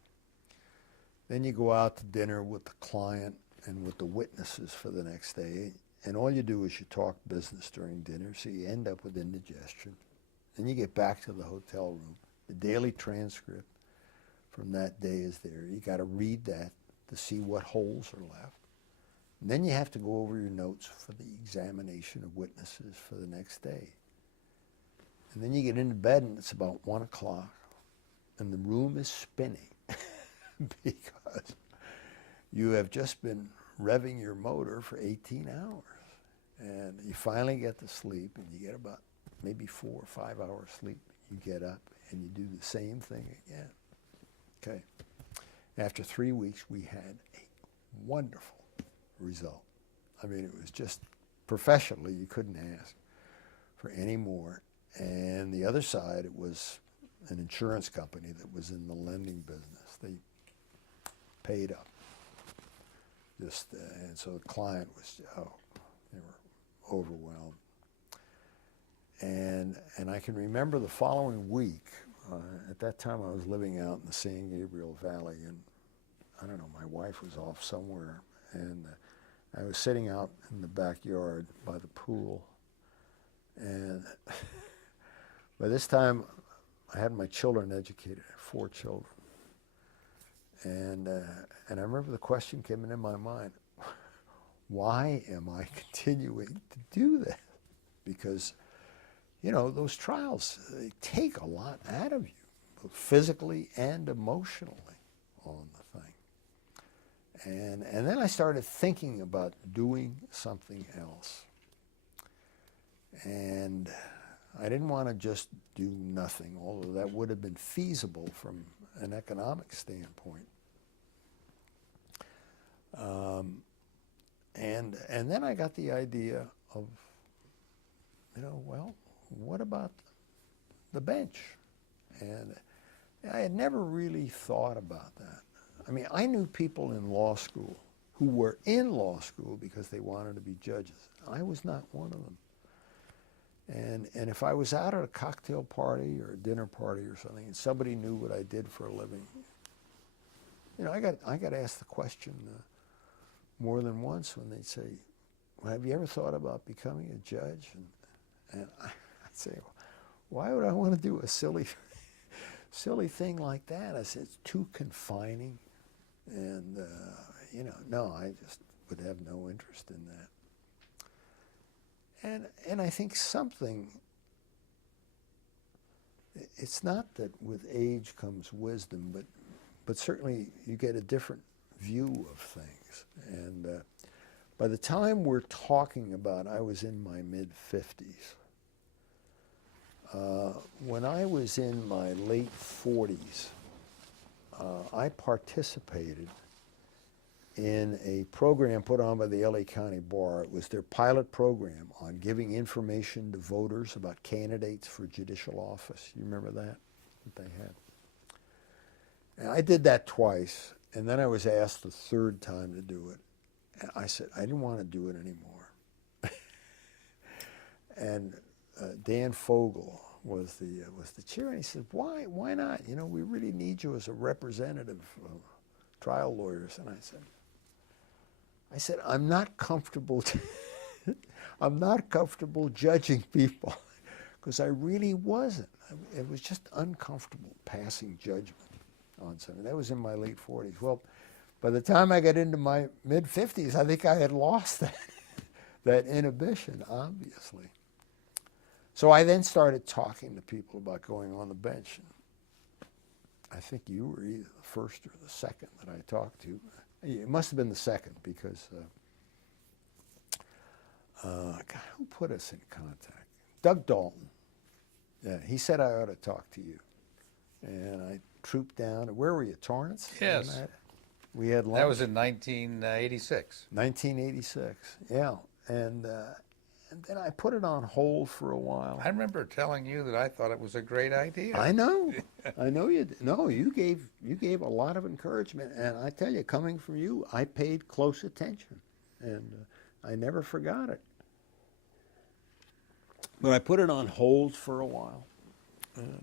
Then you go out to dinner with the client and with the witnesses for the next day, and all you do is you talk business during dinner, so you end up with indigestion. Then you get back to the hotel room. The daily transcript from that day is there. You got to read that to see what holes are left. And then you have to go over your notes for the examination of witnesses for the next day. And then you get into bed and it's about 1 o'clock and the room is spinning because you have just been revving your motor for 18 hours. And you finally get to sleep and you get about maybe 4 or 5 hours sleep. You get up and you do the same thing again. Okay. After 3 weeks, we had a wonderful result. I mean, it was just professionally, you couldn't ask for any more. And the other side, it was an insurance company that was in the lending business. They paid up. Just and so the client was, they were overwhelmed. And I can remember the following week. At that time, I was living out in the San Gabriel Valley, and I don't know, my wife was off somewhere, and I was sitting out in the backyard by the pool, and by this time I had my children educated. I had 4 children. And I remember the question came into my mind, why am I continuing to do that? Because, you know, those trials, they take a lot out of you, both physically and emotionally on the thing. And then I started thinking about doing something else. And I didn't want to just do nothing, although that would have been feasible from an economic standpoint. And then I got the idea of, you know, well, what about the bench? And I had never really thought about that. I mean, I knew people in law school who were in law school because they wanted to be judges. I was not one of them. And if I was out at a cocktail party or a dinner party or something, and somebody knew what I did for a living, you know, I got asked the question more than once when they'd say, well, have you ever thought about becoming a judge? And I'd say, why would I want to do a silly thing like that? I said, it's too confining. And, you know, no, I just would have no interest in that. And I think something, it's not that with age comes wisdom, but certainly you get a different view of things. And by the time we're talking about, I was in my mid-50s. When I was in my late 40s, I participated in a program put on by the LA County Bar. It was their pilot program on giving information to voters about candidates for judicial office. You remember that they had? And I did that twice, and then I was asked the 3rd time to do it. And I said, I didn't want to do it anymore. And Dan Fogel was the chair, and he said, why not? You know, we really need you as a representative of trial lawyers. And I said, I'm not comfortable. I'm not comfortable judging people, because I really wasn't. It was just uncomfortable passing judgment on something. That was in my late 40s. Well, by the time I got into my mid-50s, I think I had lost that inhibition, obviously. So I then started talking to people about going on the bench. I think you were either the first or the second that I talked to. It must have been the second, because God, who put us in contact? Doug Dalton. Yeah, he said I ought to talk to you. And I trooped down. Where were you, Torrance? Yes. We had lunch. That was in 1986. 1986, yeah. And then I put it on hold for a while. I remember telling you that I thought it was a great idea. I know. I know you did. No, you gave a lot of encouragement. And I tell you, coming from you, I paid close attention. And I never forgot it. But I put it on hold for a while.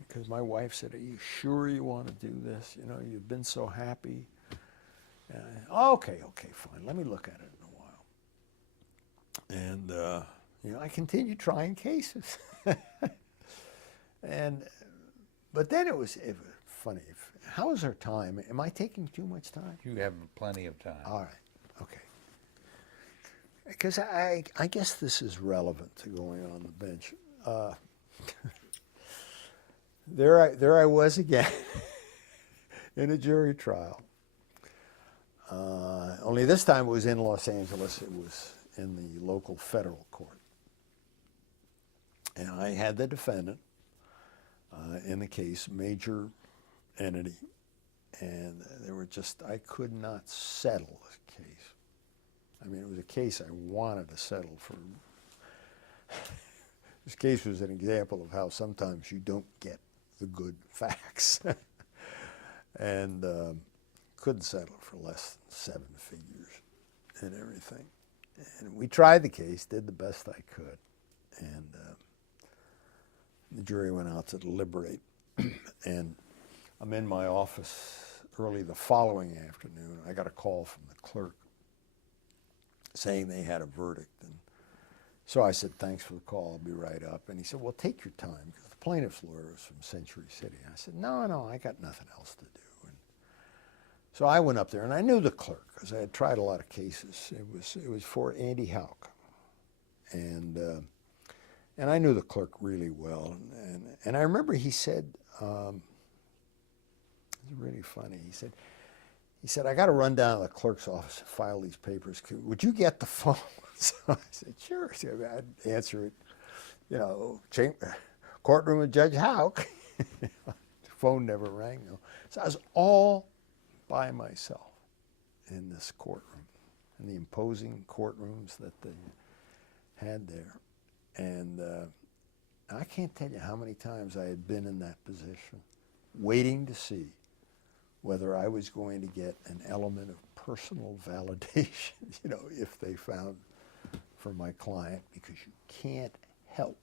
Because my wife said, are you sure you want to do this? You know, you've been so happy. Okay, fine. Let me look at it in a while. And, you know, I continued trying cases. But then it was funny. How is our time? Am I taking too much time? You have plenty of time. All right, okay. Because I guess this is relevant to going on the bench. There I was again in a jury trial. Only this time it was in Los Angeles. It was in the local federal court. And I had the defendant in the case, major entity. And I could not settle the case. I mean, it was a case I wanted to settle for. This case was an example of how sometimes you don't get the good facts. And couldn't settle for less than 7 figures and everything. And we tried the case, did the best I could. And the jury went out to deliberate. And I'm in my office early the following afternoon. I got a call from the clerk saying they had a verdict. And so I said, thanks for the call, I'll be right up. And he said, well, take your time, because the plaintiff's lawyer was from Century City. I said, no, I got nothing else to do. And so I went up there, and I knew the clerk, because I had tried a lot of cases. It was for Andy Houck. And I knew the clerk really well. And I remember he said, it's really funny, he said, I got to run down to the clerk's office and file these papers. Would you get the phone? So I said, sure. So I'd answer it, you know, courtroom of Judge Houck. The phone never rang, though. So I was all by myself in this courtroom, in the imposing courtrooms that they had there. And I can't tell you how many times I had been in that position, waiting to see whether I was going to get an element of personal validation, you know, if they found for my client, because you can't help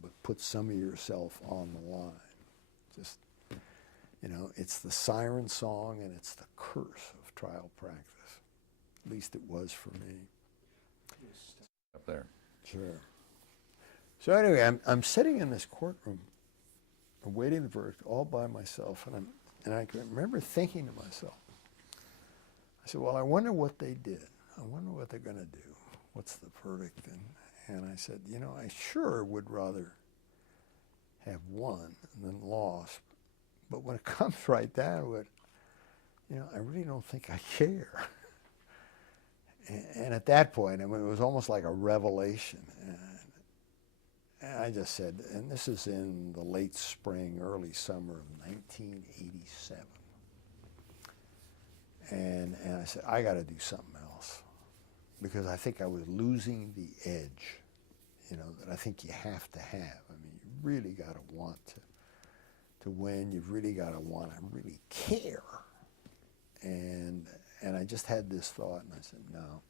but put some of yourself on the line. Just, you know, it's the siren song and it's the curse of trial practice. At least it was for me. Up there. Sure. So anyway, I'm sitting in this courtroom, awaiting the verdict, all by myself, and I can remember thinking to myself, I said, well, I wonder what they did. I wonder what they're going to do. What's the verdict? And I said, you know, I sure would rather have won than lost. But when it comes right down to it, you know, I really don't think I care. And at that point, I mean, it was almost like a revelation. And I just said, and this is in the late spring, early summer of 1987. And I said, I got to do something else, because I think I was losing the edge, you know, that I think you have to have. I mean, you really got to want to win. You've really got to want to really care. And I just had this thought, and I said, no,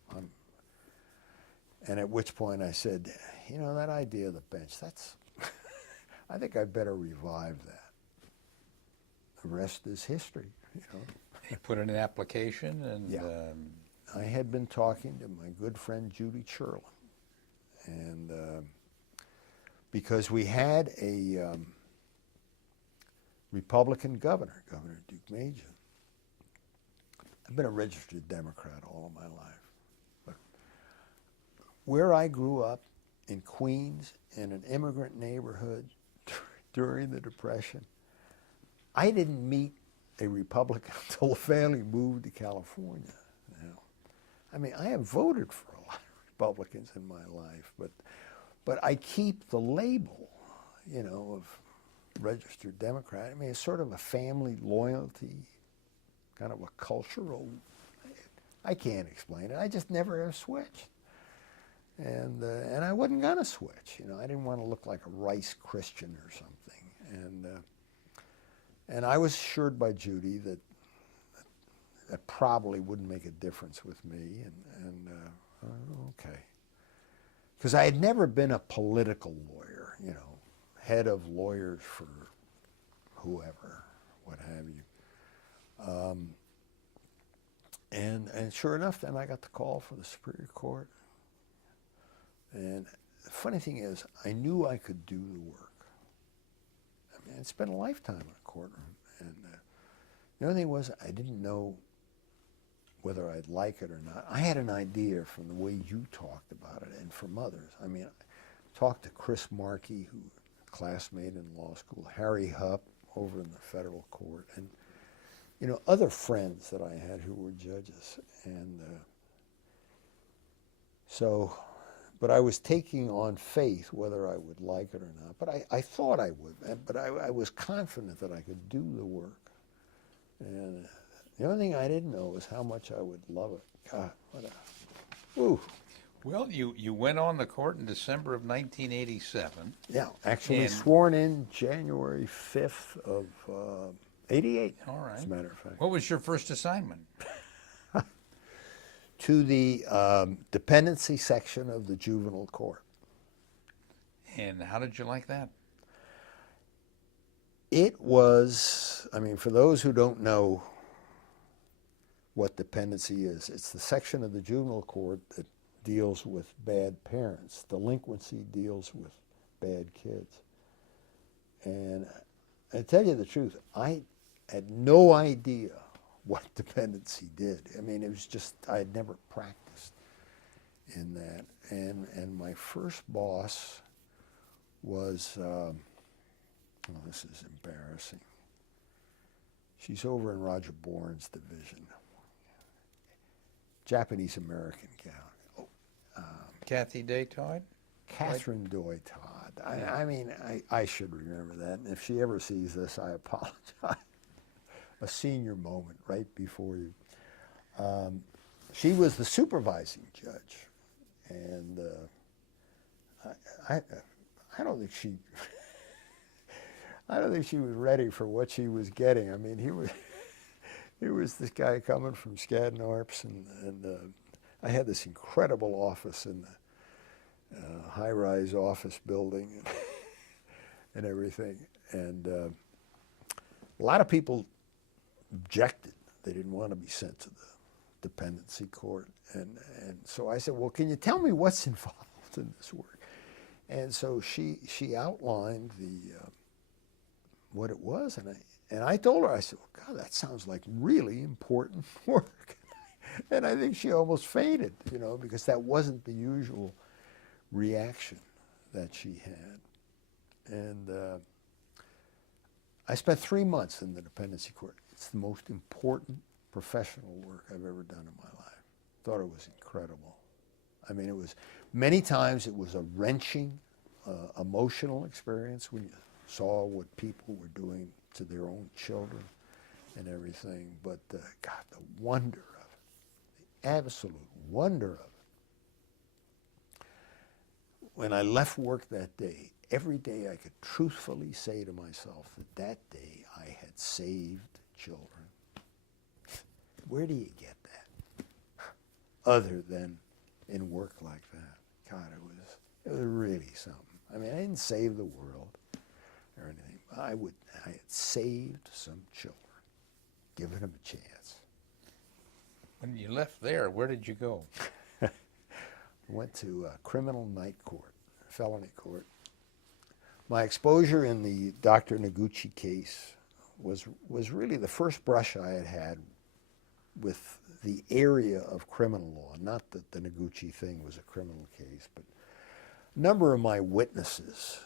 and at which point I said, you know, that idea of the bench, that's, I think I better revive that. The rest is history, you know. You put in an application, and Yeah. I had been talking to my good friend Judy Cherlin, and because we had a Republican governor, Governor Duke Majan. I've been a registered Democrat all of my life, but where I grew up in Queens, in an immigrant neighborhood during the Depression, I didn't meet a Republican until the family moved to California. You know, I mean, I have voted for a lot of Republicans in my life, but I keep the label, you know, of registered Democrat. I mean, it's sort of a family loyalty, kind of a cultural, I can't explain it. I just never have switched. And I wasn't gonna switch, you know. I didn't want to look like a Rice Christian or something. And I was assured by Judy that that probably wouldn't make a difference with me. Okay, because I had never been a political lawyer, you know, head of lawyers for whoever, what have you. And sure enough, then I got the call for the Superior Court. And the funny thing is, I knew I could do the work. I mean, I'd spent a lifetime in a courtroom. And the only thing was, I didn't know whether I'd like it or not. I had an idea from the way you talked about it and from others. I mean, I talked to Chris Markey, who a classmate in law school, Harry Hupp over in the federal court, and, you know, other friends that I had who were judges. And but I was taking on faith whether I would like it or not. But I thought I would, but I was confident that I could do the work. And the only thing I didn't know was how much I would love it. God, what a, woo. well, you went on the court in December of 1987. Yeah, actually And- sworn in January 5th of 88, All right. as a matter of fact. What was your first assignment? To the dependency section of the juvenile court. And how did you like that? It was, I mean, for those who don't know what dependency is, it's the section of the juvenile court that deals with bad parents. Delinquency deals with bad kids. And I tell you the truth, I had no idea what dependency did. I mean, it was just, I had never practiced in that. And my first boss was, oh, this is embarrassing. She's over in Roger Bourne's division. Japanese-American gal. Kathy Day Todd? Catherine Doy Todd. I mean, I should remember that. And if she ever sees this, I apologize. A senior moment right before you. She was the supervising judge. And I don't think she... I don't think she was ready for what she was getting. I mean, he was this guy coming from Skadden Arps, and I had this incredible office in the high-rise office building and everything. And a lot of people objected. They didn't want to be sent to the dependency court. And so I said, well, can you tell me what's involved in this work? And so she outlined what it was, and I told her, I said, well, God, that sounds like really important work. And I think she almost fainted, you know, because that wasn't the usual reaction that she had. And I spent 3 months in the dependency court. It's the most important professional work I've ever done in my life. Thought it was incredible. I mean, it was, many times it was a wrenching, emotional experience when you saw what people were doing to their own children and everything. But God, the wonder of it, the absolute wonder of it. When I left work that day, every day I could truthfully say to myself that that day I had saved children. Where do you get that? Other than in work like that. God, it was really something. I mean, I didn't save the world or anything. I had saved some children, given them a chance. When you left there, where did you go? I went to criminal night court, felony court. My exposure in the Dr. Noguchi case was really the first brush I had had with the area of criminal law. Not that the Noguchi thing was a criminal case, but a number of my witnesses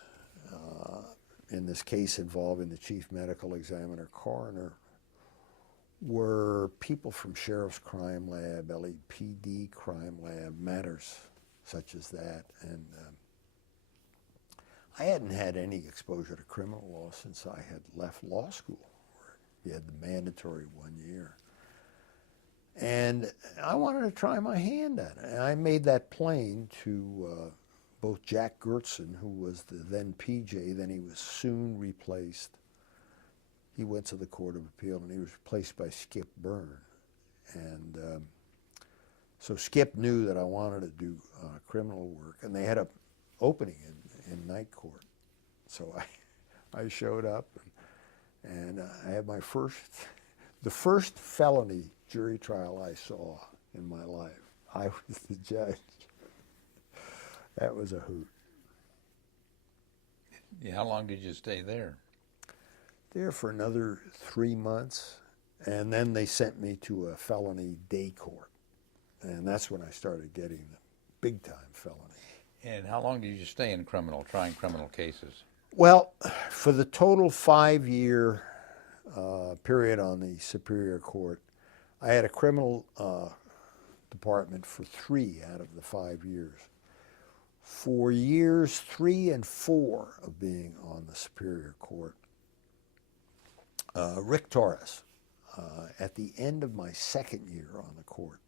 in this case involving the chief medical examiner coroner were people from Sheriff's Crime Lab, LAPD Crime Lab, matters such as that. And I hadn't had any exposure to criminal law since I had left law school, where you had the mandatory 1 year. And I wanted to try my hand at it. And I made that plain to both Jack Gertson, who was the then PJ, then he was soon replaced. He went to the Court of Appeal, and he was replaced by Skip Byrne. And so Skip knew that I wanted to do criminal work, and they had an opening in night court. So I showed up, and I had my the first felony jury trial I saw in my life. I was the judge. That was a hoot. Yeah, how long did you stay there? There for another 3 months, and then they sent me to a felony day court, and that's when I started getting the big-time felony. And how long did you stay in trying criminal cases? Well, for the total 5-year period on the Superior Court, I had a criminal department for 3 out of the 5 years. For years 3 and 4 of being on the Superior Court, Rick Torres, at the end of my 2nd year on the court,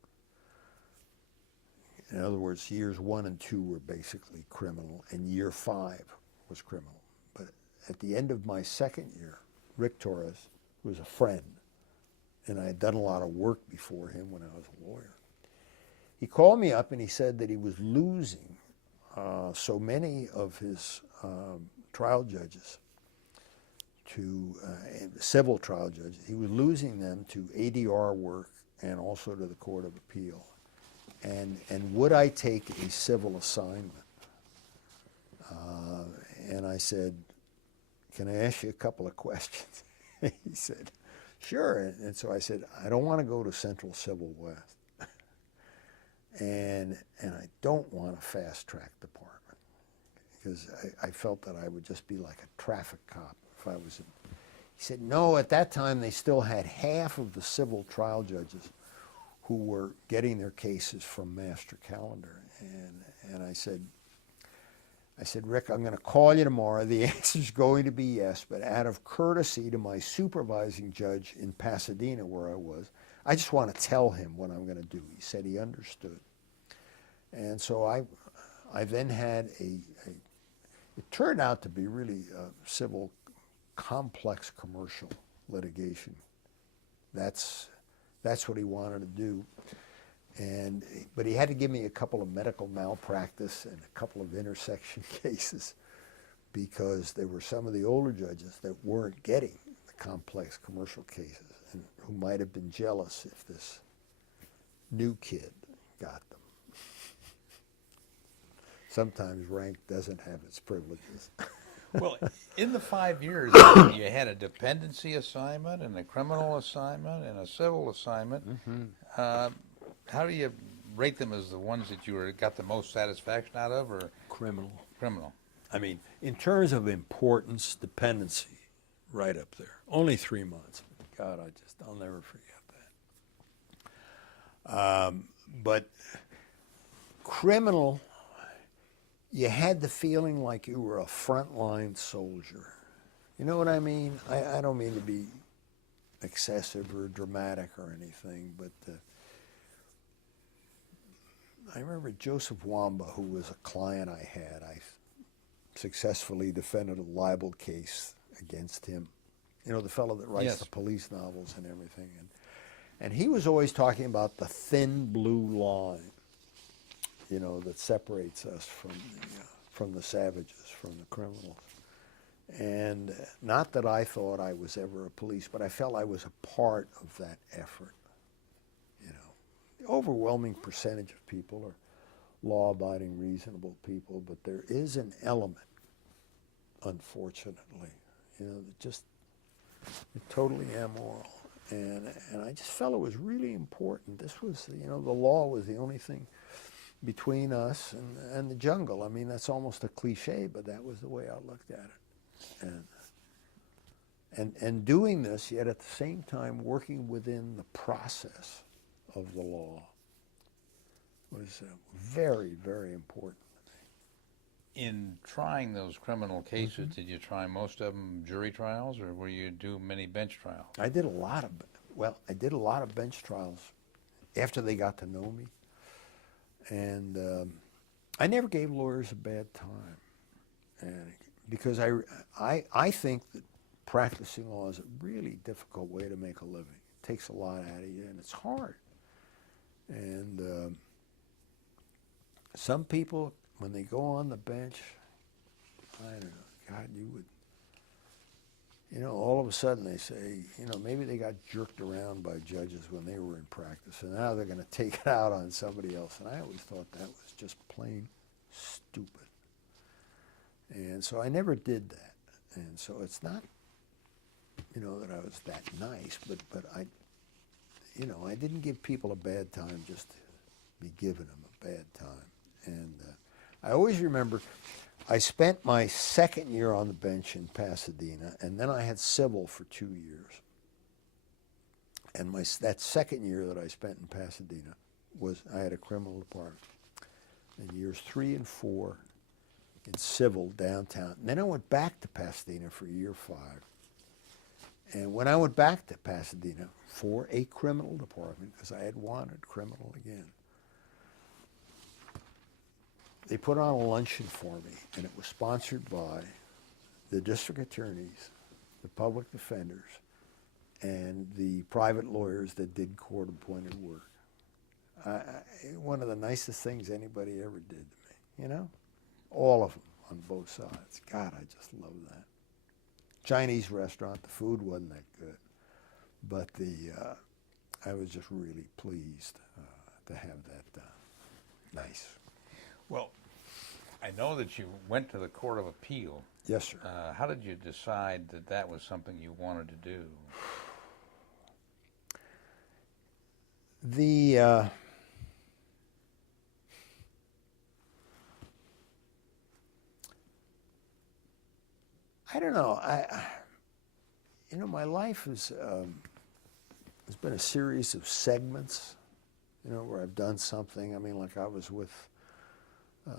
in other words, years 1 and 2 were basically criminal, and year 5 was criminal. But at the end of my 2nd year, Rick Torres, who was a friend, and I had done a lot of work before him when I was a lawyer, he called me up and he said that he was losing so many of his trial judges to civil trial judges. He was losing them to ADR work and also to the Court of Appeal. and would I take a civil assignment? And I said, can I ask you a couple of questions? He said, sure. And so I said, I don't want to go to Central Civil West. and I don't want a fast track department, because I felt that I would just be like a traffic cop if I was in. He said, no, at that time they still had half of the civil trial judges who were getting their cases from master calendar. And I said, Rick, I'm going to call you tomorrow. The answer's going to be yes, but out of courtesy to my supervising judge in Pasadena, where I was, I just want to tell him what I'm going to do. He said he understood. And so I then had it turned out to be really civil, complex commercial litigation. That's what he wanted to do. But he had to give me a couple of medical malpractice and a couple of intersection cases, because there were some of the older judges that weren't getting the complex commercial cases and who might have been jealous if this new kid got them. Sometimes rank doesn't have its privileges. Well, in the 5 years, you had a dependency assignment and a criminal assignment and a civil assignment. Mm-hmm. How do you rate them as the ones that you got the most satisfaction out of, or Criminal. criminal? I mean, in terms of importance, dependency, right up there. Only 3 months. God, I'll never forget that. But criminal, you had the feeling like you were a frontline soldier. You know what I mean? I don't mean to be excessive or dramatic or anything, but I remember Joseph Wamba, who was a client I had. I successfully defended a libel case against him. You know, the fellow that writes Yes. the police novels and everything. And he was always talking about the thin blue line, you know, that separates us from the savages, from the criminals. And not that I thought I was ever a police, but I felt I was a part of that effort. You know, the overwhelming percentage of people are law-abiding, reasonable people, but there is an element, unfortunately, you know, that just totally immoral. And I just felt it was really important. This was, you know, the law was the only thing between us and the jungle. I mean, that's almost a cliche, but that was the way I looked at it. And doing this, yet at the same time working within the process of the law was very, very important. In trying those criminal cases, did you try most of them jury trials, or were you do many bench trials? I did a lot of bench trials after they got to know me. And I never gave lawyers a bad time, and because I think that practicing law is a really difficult way to make a living. It takes a lot out of you, and it's hard. And some people, when they go on the bench, I don't know, God, you would, you know, all of a sudden they say, you know, maybe they got jerked around by judges when they were in practice, and now they're going to take it out on somebody else. And I always thought that was just plain stupid. And so I never did that. And so it's not, you know, that I was that nice, but I, you know, I didn't give people a bad time just to be giving them a bad time. And I always remember I spent my second year on the bench in Pasadena, and then I had civil for 2 years. And that second year that I spent in Pasadena I had a criminal department. In years 3 and 4 in civil downtown. And then I went back to Pasadena for year 5. And when I went back to Pasadena for a criminal department, because I had wanted criminal again, they put on a luncheon for me, and it was sponsored by the district attorneys, the public defenders, and the private lawyers that did court-appointed work. One of the nicest things anybody ever did to me, you know? All of them on both sides. God, I just love that. Chinese restaurant, the food wasn't that good, but I was just really pleased to have that done. Nice. Well, I know that you went to the Court of Appeal. Yes, sir. How did you decide that that was something you wanted to do? I don't know. My life has been a series of segments, where I've done something. I mean, like I was with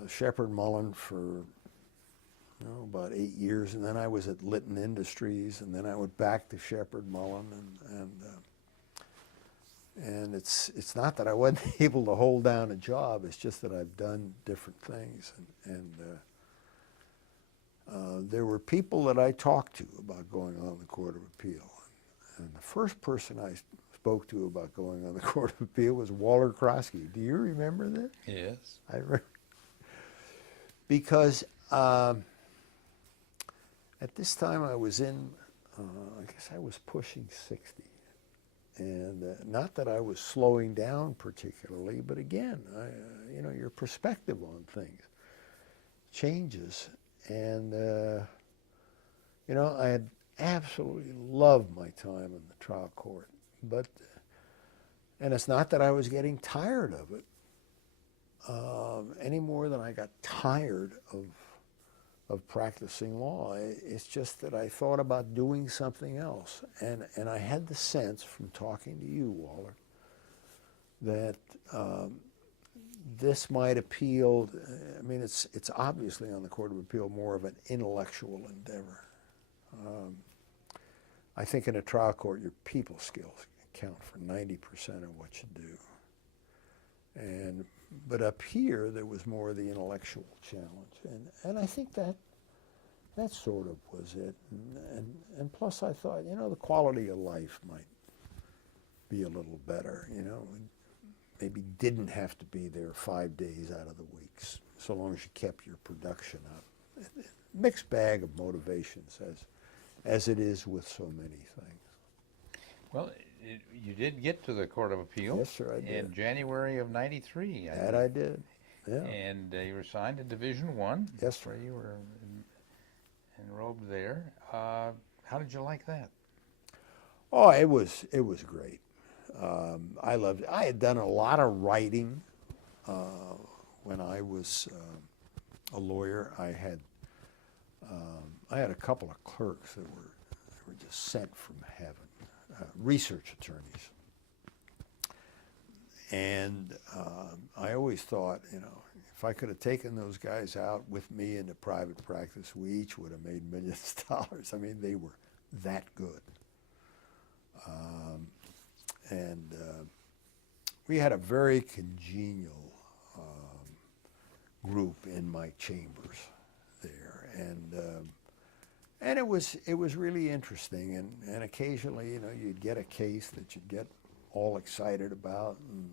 Shepherd Mullen for about 8 years, and then I was at Litton Industries, and then I went back to Shepherd Mullen, and it's not that I wasn't able to hold down a job. It's just that I've done different things, and there were people that I talked to about going on the Court of Appeal, and the first person I spoke to about going on the Court of Appeal was Walter Krosky. Do you remember that? Yes. I remember. Because at this time I was in, I guess I was pushing 60. And not that I was slowing down particularly, but again, your perspective on things changes. And, I had absolutely loved my time in the trial court. And it's not that I was getting tired of it any more than I got tired of practicing law. It's just that I thought about doing something else. And I had the sense from talking to you, Waller, that this might appeal. I mean, it's obviously on the Court of Appeal more of an intellectual endeavor. I think in a trial court, your people skills count for 90% of what you do. But up here, there was more of the intellectual challenge. And I think that sort of was it. And plus I thought, the quality of life might be a little better, Maybe didn't have to be there 5 days out of the week, so long as you kept your production up. Mixed bag of motivations, as it is with so many things. Well, you did get to the Court of Appeal. Yes, sir, I did. In January of '93. I did, yeah. And you were assigned to Division I. Yes, sir. Where you were enrobed there. How did you like that? Oh, it was great. I loved it. I had done a lot of writing when I was a lawyer. I had a couple of clerks that were just sent from heaven, research attorneys. And I always thought, if I could have taken those guys out with me into private practice, we each would have made millions of dollars. I mean, they were that good. We had a very congenial group in my chambers there, and it was really interesting. And occasionally, you'd get a case that you'd get all excited about and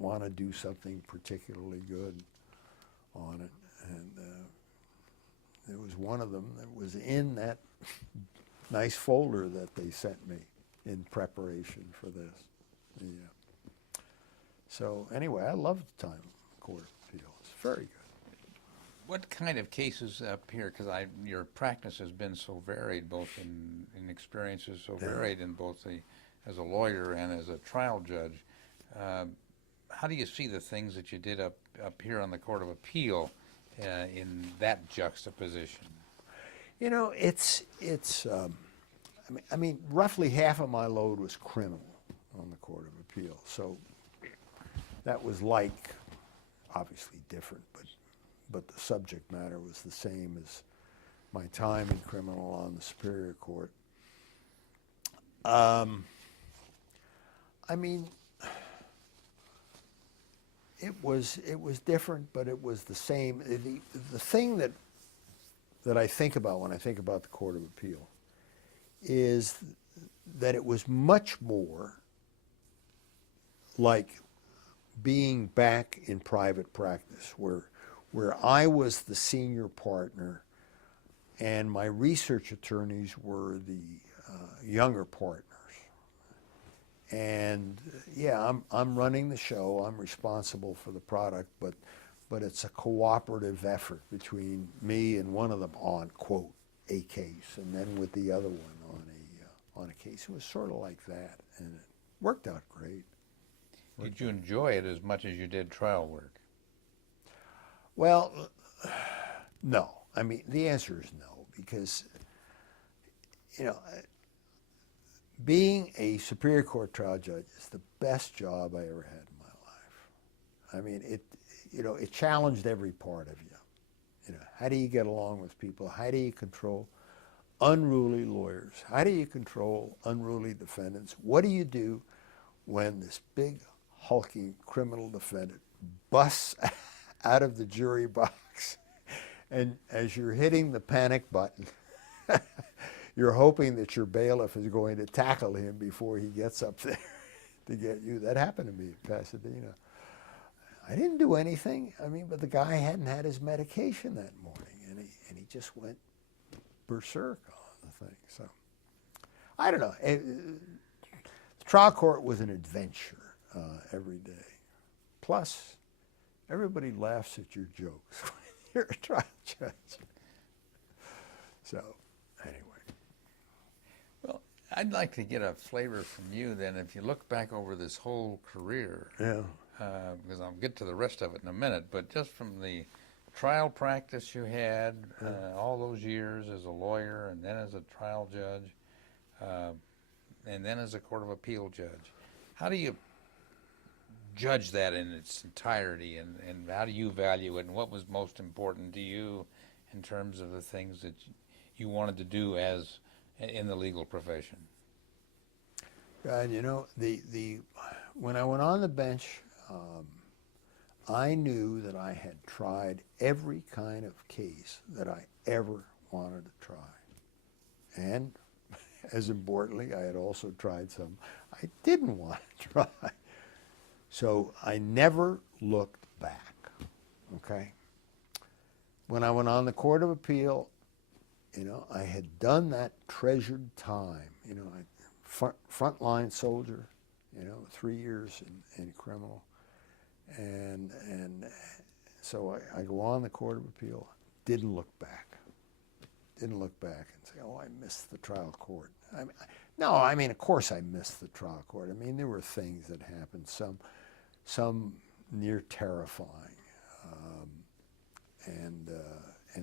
want to do something particularly good on it. And there was one of them that was in that nice folder that they sent me in preparation for this. Yeah. So anyway, I loved the time in Court of Appeal. It's very good. What kind of cases up here? Because your practice has been so varied, both in experiences so varied in both as a lawyer and as a trial judge. How do you see the things that you did up here on the Court of Appeal in that juxtaposition? I mean, roughly half of my load was criminal on the Court of Appeal. So that was obviously different, but the subject matter was the same as my time in criminal on the Superior Court. I mean, it was different, but it was the same. The thing that I think about when I think about the Court of Appeal is that it was much more like being back in private practice, where I was the senior partner and my research attorneys were the younger partners. And yeah, I'm running the show. I'm responsible for the product, but it's a cooperative effort between me and one of them on, quote, a case, and then with the other one on a case. It was sort of like that, and it worked out great. Did you enjoy it as much as you did trial work? Well, no. I mean, the answer is no, because, you know, being a Superior Court trial judge is the best job I ever had in my life. I mean, it challenged every part of you. You know, how do you get along with people? How do you control unruly lawyers? How do you control unruly defendants? What do you do when this big, hulking criminal defendant busts out of the jury box, and as you're hitting the panic button, you're hoping that your bailiff is going to tackle him before he gets up there to get you? That happened to me in Pasadena. I didn't do anything. I mean, but the guy hadn't had his medication that morning, and he just went berserk on the thing. So I don't know. The trial court was an adventure every day. Plus, everybody laughs at your jokes when you're a trial judge. So, anyway. Well, I'd like to get a flavor from you then, if you look back over this whole career, Yeah. because I'll get to the rest of it in a minute, but just from the trial practice you had, all those years as a lawyer and then as a trial judge, and then as a Court of Appeal judge, how do you judge that in its entirety, and how do you value it, and what was most important to you in terms of the things that you wanted to do as in the legal profession? God, you know, when I went on the bench, I knew that I had tried every kind of case that I ever wanted to try. And as importantly, I had also tried some I didn't want to try. So I never looked back, okay? When I went on the Court of Appeal, you know, I had done that treasured time, you know, frontline soldier, you know, 3 years in criminal. And so I go on the Court of Appeal, didn't look back. Didn't look back and say, oh, I missed the trial court. I mean, of course I missed the trial court. I mean, there were things that happened, some near terrifying, and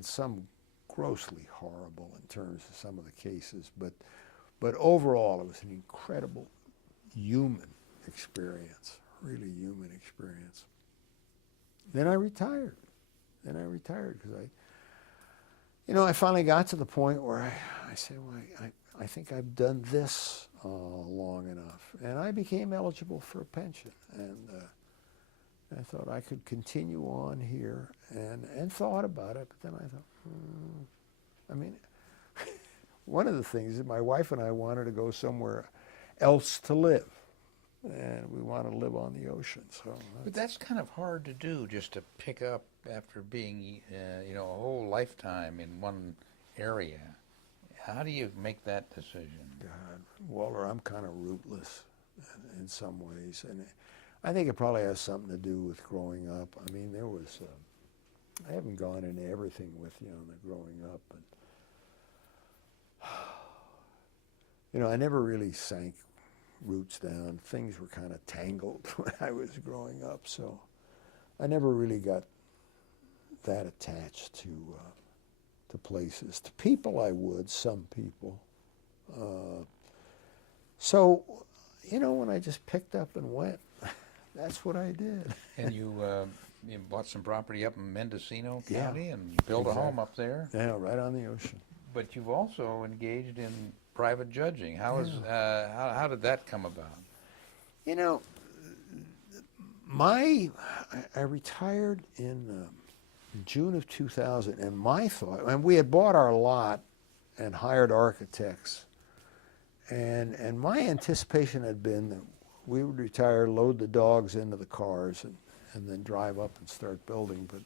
some grossly horrible in terms of some of the cases. But overall, it was an incredible human experience, really human experience. Then I retired. Because I finally got to the point where I said, well, I think I've done this long enough. And I became eligible for a pension. And I thought I could continue on here, and thought about it. But then I thought, I mean, one of the things is my wife and I wanted to go somewhere else to live. And we want to live on the ocean. But that's kind of hard to do, just to pick up after being, a whole lifetime in one area. How do you make that decision? God, Walter, I'm kind of rootless in some ways, and I think it probably has something to do with growing up. I mean, there was, I haven't gone into everything with you on the growing up, but I never really sank roots down. Things were kind of tangled when I was growing up, so I never really got that attached to places. To people I would, some people. So, when I just picked up and went, that's what I did. And you bought some property up in Mendocino Yeah, County and built a home up there? Yeah, right on the ocean. But you've also engaged in private judging. How did that come about? I retired in June of 2000, and my thought, and we had bought our lot and hired architects, and my anticipation had been that we would retire, load the dogs into the cars, and then drive up and start building. But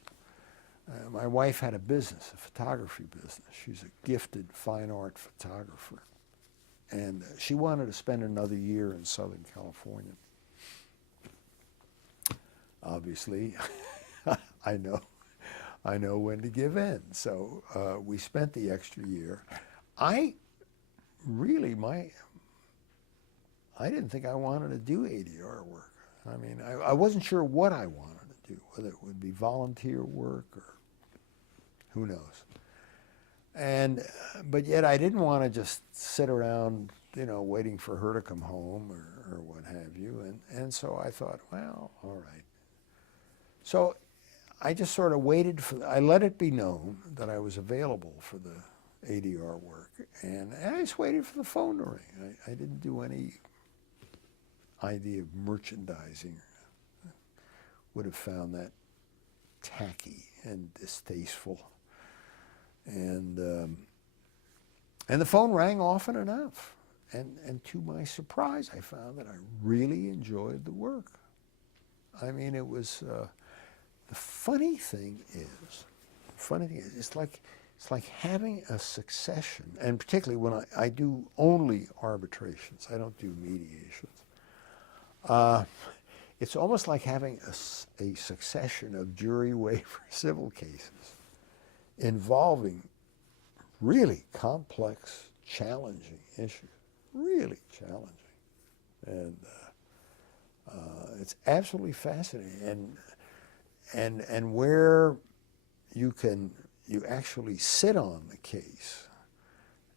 my wife had a business, a photography business. She's a gifted fine art photographer. And she wanted to spend another year in Southern California. Obviously, I know when to give in. So we spent the extra year. I didn't think I wanted to do ADR work. I mean, I wasn't sure what I wanted to do, whether it would be volunteer work or who knows. But yet I didn't want to just sit around, waiting for her to come home or what have you. And so I thought, well, all right. So I just sort of I let it be known that I was available for the ADR work. And I just waited for the phone to ring. I didn't do any idea of merchandising. Would have found that tacky and distasteful. And the phone rang often enough. And to my surprise, I found that I really enjoyed the work. I mean, it was, the funny thing is, it's like having a succession, and particularly when I do only arbitrations, I don't do mediations. It's almost like having a succession of jury waiver civil cases involving really complex, challenging issues, really challenging. And it's absolutely fascinating. And where you actually sit on the case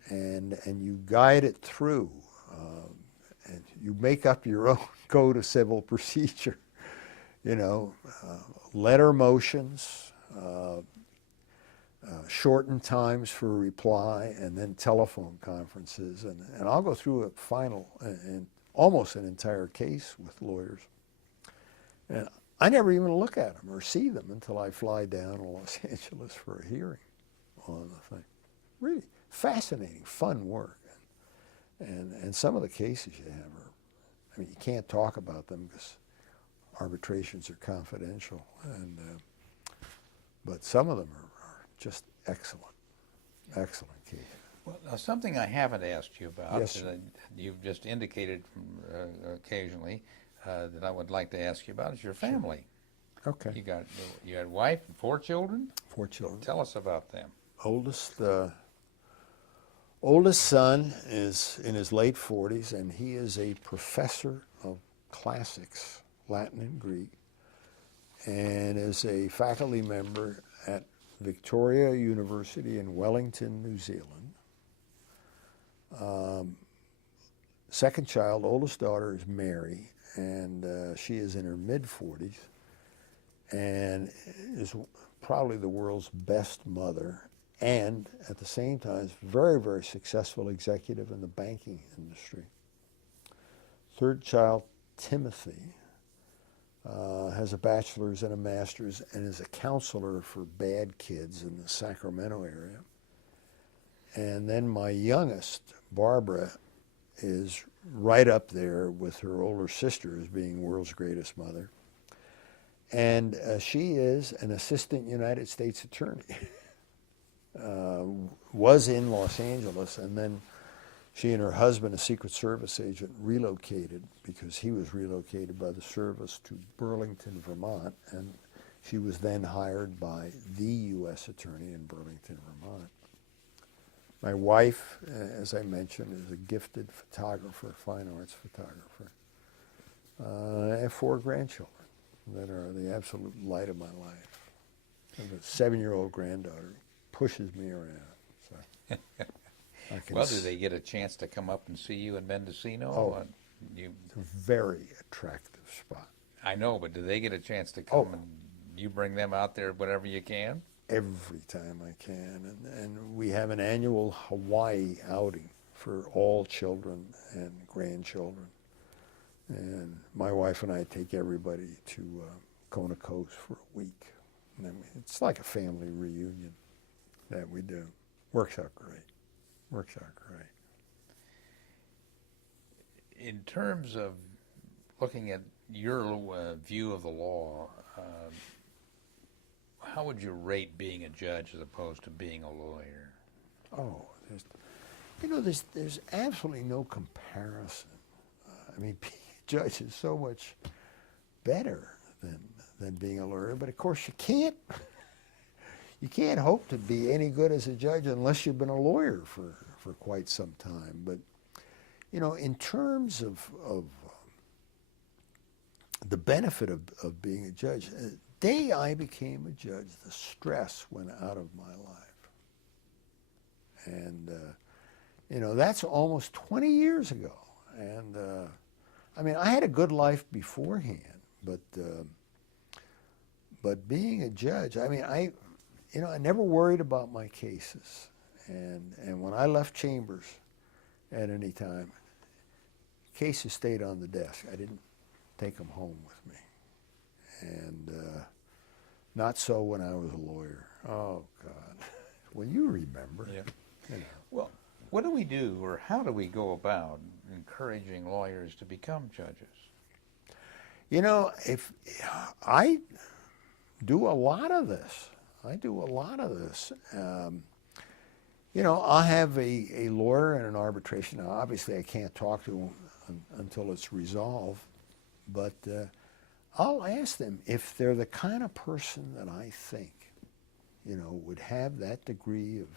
and you guide it through, and you make up your own code of civil procedure, letter motions, shortened times for reply, and then telephone conferences. And I'll go through a final and almost an entire case with lawyers. And I never even look at them or see them until I fly down to Los Angeles for a hearing on the thing. Really fascinating, fun work. And some of the cases you have you can't talk about them because arbitrations are confidential. But some of them are just excellent cases. Well, now, something I haven't asked you about, Yes, that you've just indicated occasionally, that I would like to ask you about is your family. Okay. You had a wife and 4 children? 4 children. Tell us about them. Oldest son is in his late 40s, and he is a professor of classics, Latin and Greek, and is a faculty member at Victoria University in Wellington, New Zealand. Second child, oldest daughter, is Mary, and she is in her mid-40s and is probably the world's best mother, and at the same time is very, very successful executive in the banking industry. Third child, Timothy, has a bachelor's and a master's and is a counselor for bad kids in the Sacramento area. And then my youngest, Barbara, is right up there with her older sister as being world's greatest mother. And she is an assistant United States attorney. Was in Los Angeles, and then she and her husband, a Secret Service agent, relocated because he was relocated by the service to Burlington, Vermont, and she was then hired by the U.S. attorney in Burlington, Vermont. My wife, as I mentioned, is a gifted photographer, fine arts photographer. I have 4 grandchildren that are the absolute light of my life. I have a 7-year-old granddaughter who pushes me around. So Well, do they get a chance to come up and see you in Mendocino? Oh, it's a very attractive spot. I know, but do they get a chance to come and you bring them out there whenever you can? Every time I can. And we have an annual Hawaii outing for all children and grandchildren. And my wife and I take everybody to Kona Coast for a week. And then it's like a family reunion that we do. Works out great. In terms of looking at your view of the law, how would you rate being a judge as opposed to being a lawyer? Oh, You know, there's absolutely no comparison. I mean, being a judge is so much better than being a lawyer. But of course, you can't hope to be any good as a judge unless you've been a lawyer for quite some time. But you know, in terms of the benefit of being a judge, the day I became a judge, the stress went out of my life. And you know, that's almost 20 years ago. And I mean, I had a good life beforehand, but being a judge, I mean, I never worried about my cases. And when I left chambers at any time, cases stayed on the desk. I didn't take them home with me. And not so when I was a lawyer. Oh, God. Well, you remember. Yeah. You know. Well, what do we do, or how do we go about encouraging lawyers to become judges? You know, if I do a lot of this. You know, I'll have a lawyer in an arbitration. Now, obviously, I can't talk to them until it's resolved, but I'll ask them if they're the kind of person that I think, you know, would have that degree of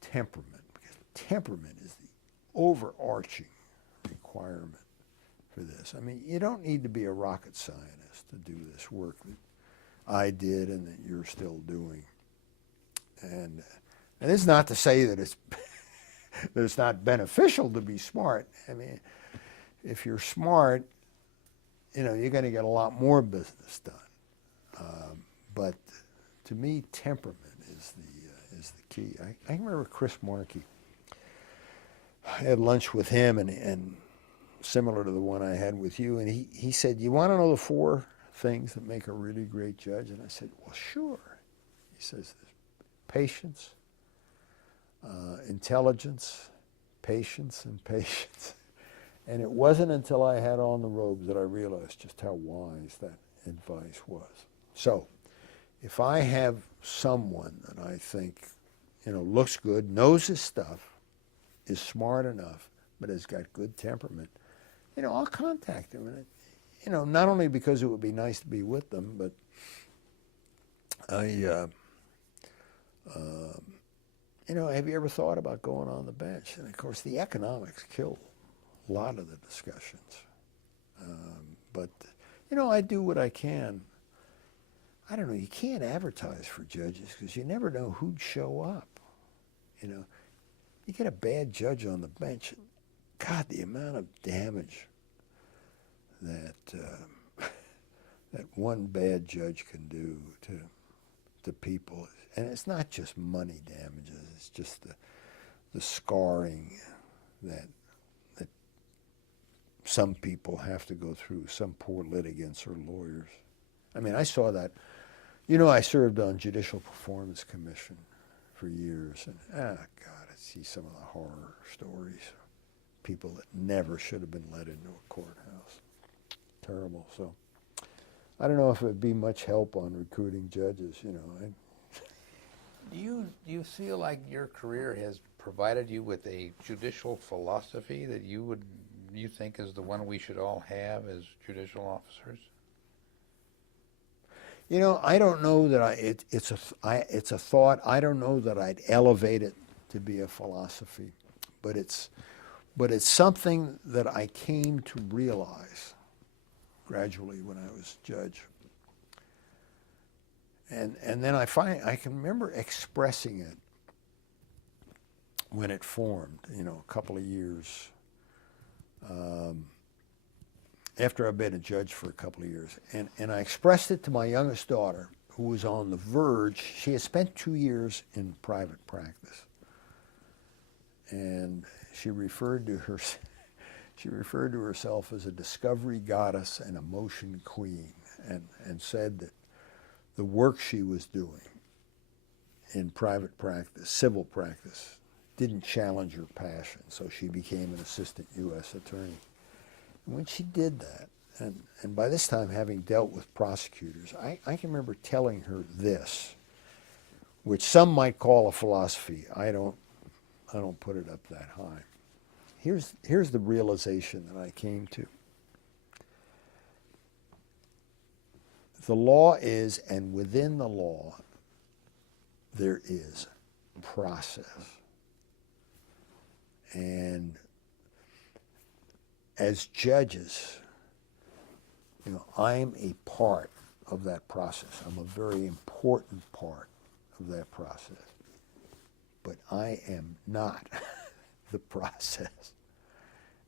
temperament, because temperament is the overarching requirement for this. I mean, you don't need to be a rocket scientist to do this work that I did and that you're still doing. And it's not to say that it's that it's not beneficial to be smart. I mean, if you're smart, you know, you're going to get a lot more business done. But to me, temperament is the key. I remember Chris Markey. I had lunch with him, and similar to the one I had with you, and he said, "You want to know the 4 things that make a really great judge?" And I said, "Well, sure." He says, patience, intelligence, patience, and patience. And it wasn't until I had on the robes that I realized just how wise that advice was. So, if I have someone that I think, you know, looks good, knows his stuff, is smart enough, but has got good temperament, you know, I'll contact him. And, you know, not only because it would be nice to be with them, but you know, have you ever thought about going on the bench? And of course, the economics kill a lot of the discussions. But, you know, I do what I can. I don't know, you can't advertise for judges because you never know who'd show up. You know, you get a bad judge on the bench, God, the amount of damage that that one bad judge can do to people. And it's not just money damages, it's just the scarring that some people have to go through, some poor litigants or lawyers. I mean, I saw that. You know, I served on Judicial Performance Commission for years, and God, I see some of the horror stories. People that never should have been let into a courthouse. Terrible. So I don't know if it would be much help on recruiting judges, you know. Do you feel like your career has provided you with a judicial philosophy that you think is the one we should all have as judicial officers? You know, I don't know that it's a thought. I don't know that I'd elevate it to be a philosophy, but it's something that I came to realize gradually when I was judge. And then I can remember expressing it when it formed, you know, a couple of years after I've been a judge for a couple of years. And I expressed it to my youngest daughter, who was on the verge. She had spent 2 years in private practice. And she referred to herself as a discovery goddess and a motion queen, and said that the work she was doing in private practice, civil practice, didn't challenge her passion, so she became an assistant U.S. attorney. And when she did that, and by this time having dealt with prosecutors, I can remember telling her this, which some might call a philosophy. I don't put it up that high. Here's the realization that I came to. The law is, and within the law, there is process. And as judges, I'm a part of that process. I'm a very important part of that process. But I am not the process.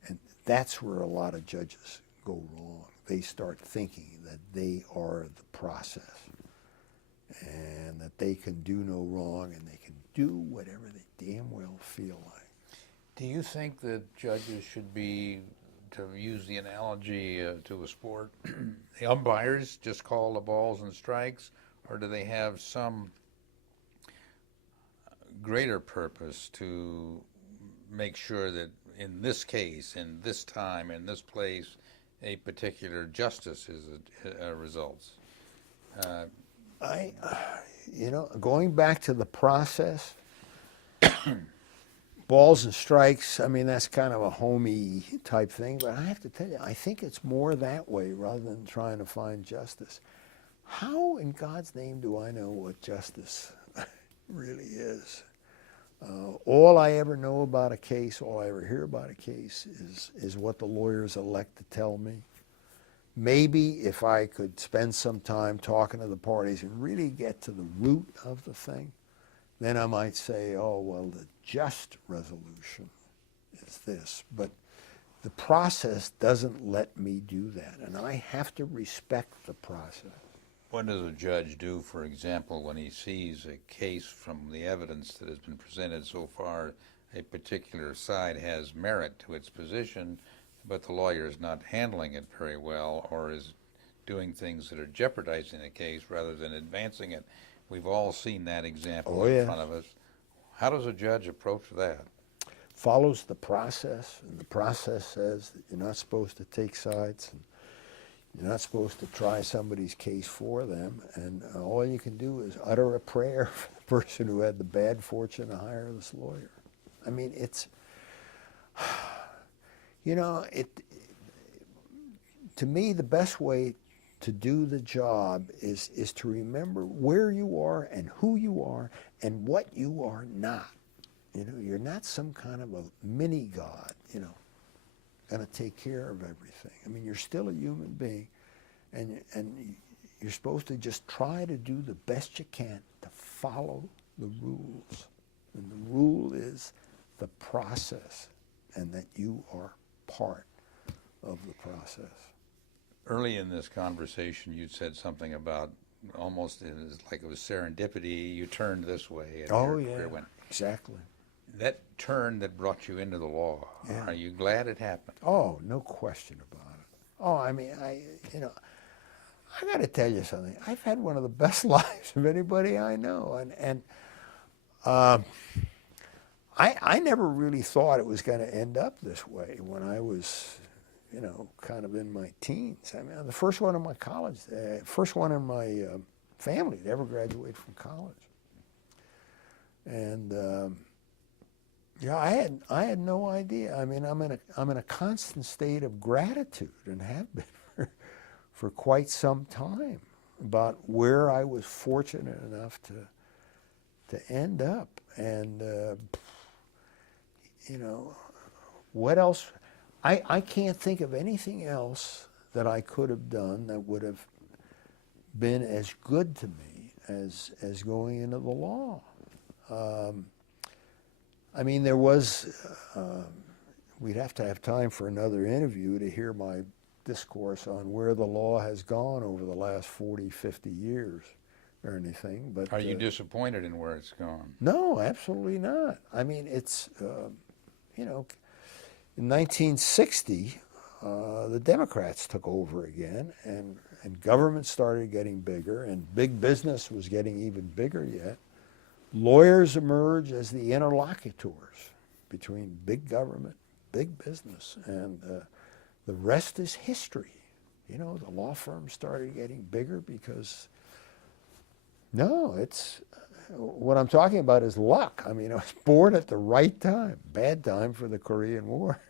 And that's where a lot of judges go wrong. They start thinking that they are the process and that they can do no wrong and they can do whatever they damn well feel like. Do you think that judges should be, to use the analogy to a sport, the umpires just call the balls and strikes, or do they have some greater purpose to make sure that in this case, in this time, in this place, a particular justice is results? Going back to the process, balls and strikes, I mean, that's kind of a homey type thing, but I have to tell you, I think it's more that way rather than trying to find justice. How in God's name do I know what justice really is? All I ever know about a case, all I ever hear about a case is what the lawyers elect to tell me. Maybe if I could spend some time talking to the parties and really get to the root of the thing, then I might say, oh, well, the just resolution is this. But the process doesn't let me do that, and I have to respect the process. What does a judge do, for example, when he sees a case from the evidence that has been presented so far, a particular side has merit to its position, but the lawyer is not handling it very well or is doing things that are jeopardizing the case rather than advancing it? We've all seen that example in front of us. How does a judge approach that? Follows the process, and the process says that you're not supposed to take sides, and you're not supposed to try somebody's case for them, and all you can do is utter a prayer for the person who had the bad fortune to hire this lawyer. I mean, it's, to me, the best way to do the job is to remember where you are and who you are and what you are not. You're not some kind of a mini God, going to take care of everything. I mean, you're still a human being, and you're supposed to just try to do the best you can to follow the rules. And the rule is the process, and that you are part of the process. Early in this conversation, you said something about almost like it was serendipity. You turned this way, and your career went. Exactly. That turn that brought you into the law, are you glad it happened? Oh, no question about it. Oh, I mean, I got to tell you something. I've had one of the best lives of anybody I know, and I never really thought it was going to end up this way when I was, kind of in my teens. I mean, I'm the first one in my college, first one in my family to ever graduate from college, and. Yeah, I had no idea. I mean, I'm in a constant state of gratitude and have been for quite some time about where I was fortunate enough to end up. And what else? I can't think of anything else that I could have done that would have been as good to me as going into the law. I mean, there was, we'd have to have time for another interview to hear my discourse on where the law has gone over the last 40, 50 years or anything. But are you disappointed in where it's gone? No, absolutely not. I mean, it's, in 1960, the Democrats took over again, and government started getting bigger, and big business was getting even bigger yet. Lawyers emerge as the interlocutors between big government, big business, and the rest is history. The law firms started getting bigger because, what I'm talking about is luck. I mean, I was born at the right time. Bad time for the Korean War,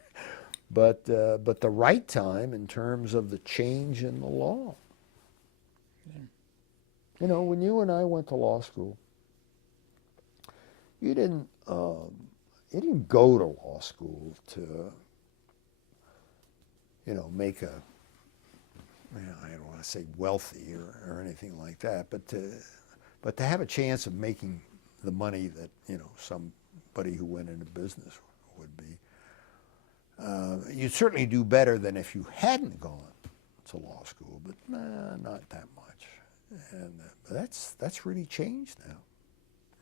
but the right time in terms of the change in the law. Yeah. You know, when you and I went to law school, you didn't go to law school to, you know, make a, I don't want to say wealthy or anything like that, but to have a chance of making the money that, you know, somebody who went into business would be. You'd certainly do better than if you hadn't gone to law school, but not that much. And that's really changed now.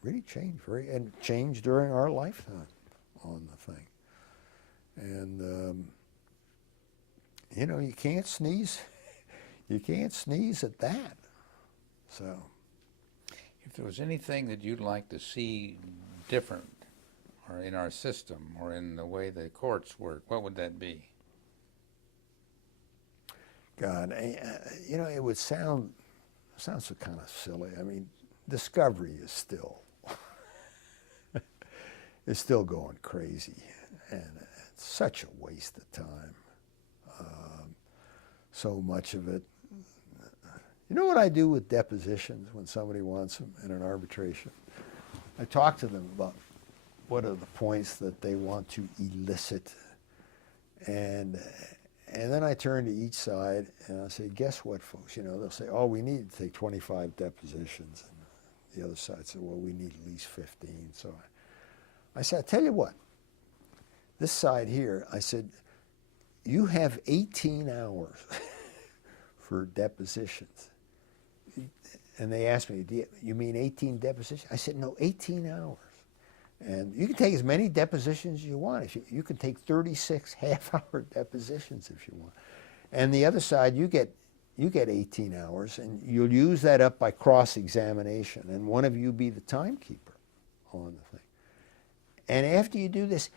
Really changed, and changed during our lifetime on the thing. And you know, you can't sneeze. You can't sneeze at that. So, if there was anything that you'd like to see different, or in our system, or in the way the courts work, what would that be? God, you know, it would sound so kind of silly. I mean, discovery is still going crazy, and it's such a waste of time. So much of it. You know what I do with depositions when somebody wants them in an arbitration? I talk to them about what are the points that they want to elicit, and then I turn to each side and I say, guess what, folks? You know, they'll say, oh, we need to take 25 depositions, and the other side said, well, we need at least 15. So I said, I tell you what, this side here, I said, you have 18 hours for depositions. And they asked me, you mean 18 depositions? I said, no, 18 hours. And you can take as many depositions as you want. You can take 36 half-hour depositions if you want. And the other side, you get 18 hours, and you'll use that up by cross-examination, and one of you be the timekeeper on the thing. And after you do this,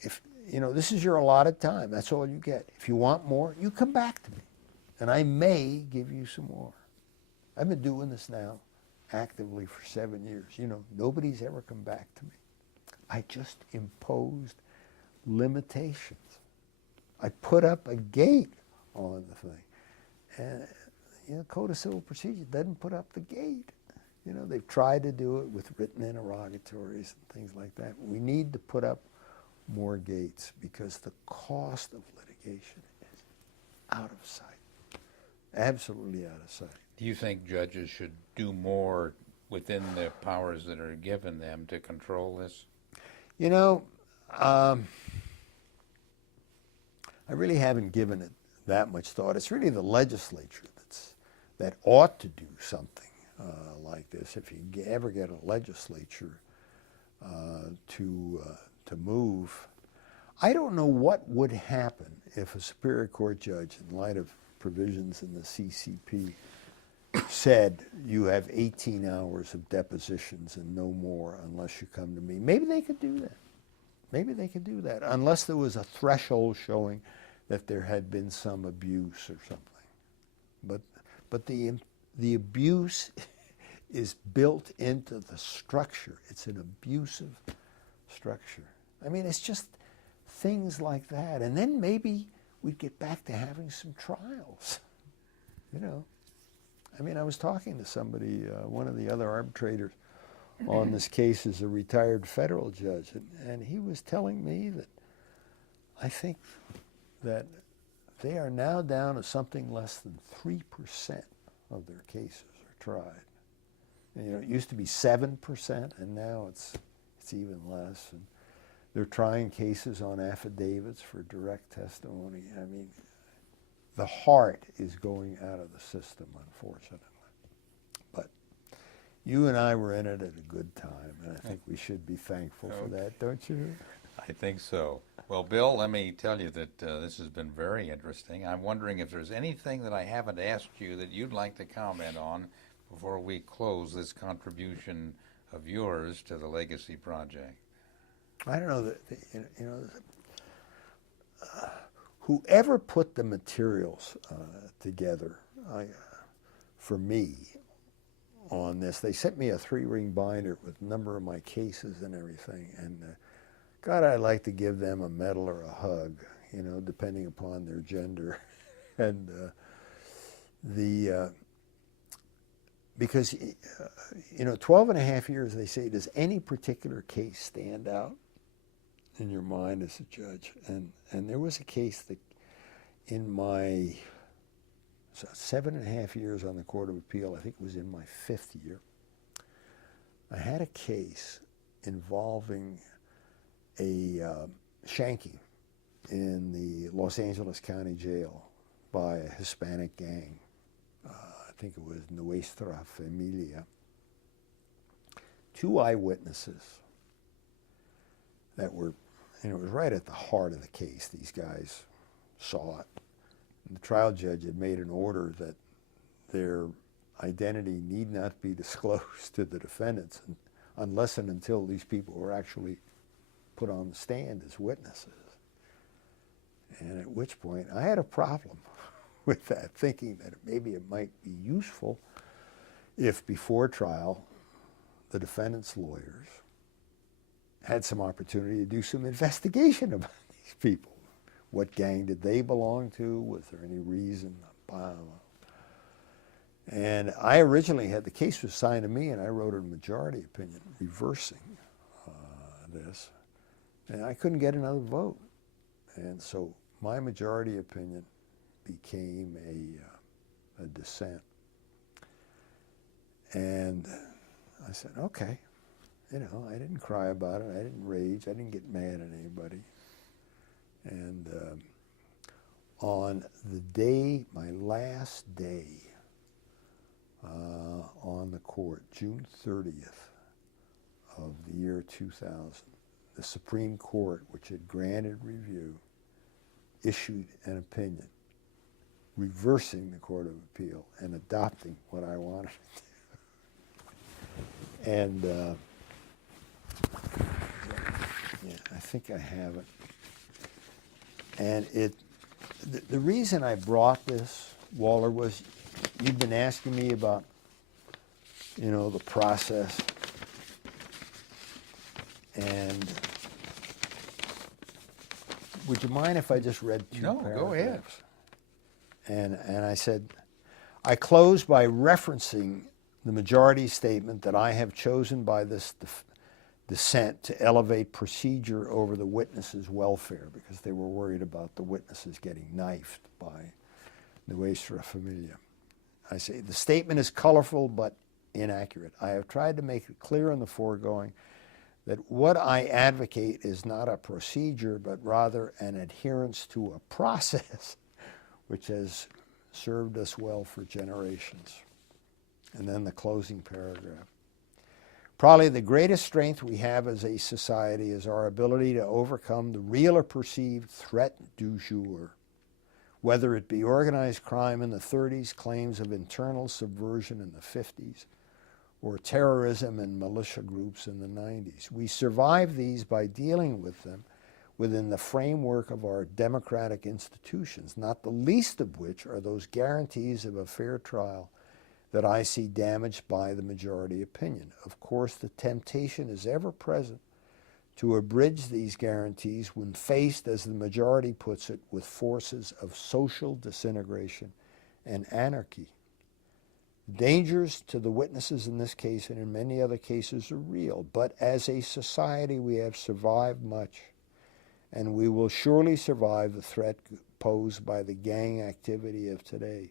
if you know, this is your allotted time. That's all you get. If you want more, you come back to me, and I may give you some more. I've been doing this now actively for 7 years. You know, nobody's ever come back to me. I just imposed limitations. I put up a gate on the thing. And, you know, Code of Civil Procedure doesn't put up the gate. You know, they've tried to do it with written interrogatories and things like that. We need to put up more gates because the cost of litigation is out of sight. Absolutely out of sight. Do you think judges should do more within the powers that are given them to control this? You know, I really haven't given it that much thought. It's really the legislature that ought to do something like this. If you ever get a legislature to move, I don't know what would happen if a Superior Court judge, in light of provisions in the CCP, said you have 18 hours of depositions and no more unless you come to me. Maybe they could do that. Maybe they could do that, unless there was a threshold showing that there had been some abuse or something. But the abuse is built into the structure. It's an abusive structure. I mean, it's just things like that. And then maybe we'd get back to having some trials, you know. I mean, I was talking to somebody, one of the other arbitrators on this case is a retired federal judge, and he was telling me that I think that they are now down to something less than 3% of their cases are tried. And, you know, it used to be 7%, and now it's even less. And they're trying cases on affidavits for direct testimony. I mean, the heart is going out of the system, unfortunately. But you and I were in it at a good time, and I think we should be thankful for that, don't you? I think so. Well, Bill, let me tell you that this has been very interesting. I'm wondering if there's anything that I haven't asked you that you'd like to comment on before we close this contribution of yours to the Legacy Project. I don't know, you know, whoever put the materials together, for me, on this. They sent me a 3-ring binder with a number of my cases and everything. And God, I'd like to give them a medal or a hug, you know, depending upon their gender. And because, you know, 12 and a half years, they say, does any particular case stand out in your mind as a judge? And there was a case that in my 7.5 years on the Court of Appeal, I think it was in my 5th year, I had a case involving a shanking in the Los Angeles County Jail by a Hispanic gang. I think it was Nuestra Familia. 2 eyewitnesses that were, and it was right at the heart of the case. These guys saw it. And the trial judge had made an order that their identity need not be disclosed to the defendants unless and until these people were actually put on the stand as witnesses. And at which point I had a problem with that, thinking that maybe it might be useful if before trial the defendant's lawyers had some opportunity to do some investigation about these people. What gang did they belong to? Was there any reason? And I originally had, the case was assigned to me, and I wrote a majority opinion reversing this. And I couldn't get another vote. And so my majority opinion became a dissent. And I said, okay, you know, I didn't cry about it. I didn't rage. I didn't get mad at anybody. And on the day, my last day on the court, June 30th of the year 2000, the Supreme Court, which had granted review, issued an opinion reversing the Court of Appeal and adopting what I wanted to do. And yeah, I think I have it. And the reason I brought this, Waller, was you've been asking me about, you know, the process. And would you mind if I just read 2 paragraphs? No, go ahead. And I said, I close by referencing the majority statement that I have chosen by this dissent to elevate procedure over the witnesses' welfare, because they were worried about the witnesses getting knifed by Nuestra Familia. I say, the statement is colorful but inaccurate. I have tried to make it clear in the foregoing that what I advocate is not a procedure, but rather an adherence to a process which has served us well for generations. And then the closing paragraph. Probably the greatest strength we have as a society is our ability to overcome the real or perceived threat du jour, whether it be organized crime in the 30s, claims of internal subversion in the 50s, or terrorism and militia groups in the 90s. We survive these by dealing with them within the framework of our democratic institutions, not the least of which are those guarantees of a fair trial that I see damaged by the majority opinion. Of course, the temptation is ever present to abridge these guarantees when faced, as the majority puts it, with forces of social disintegration and anarchy. Dangers to the witnesses in this case and in many other cases are real, but as a society we have survived much, and we will surely survive the threat posed by the gang activity of today.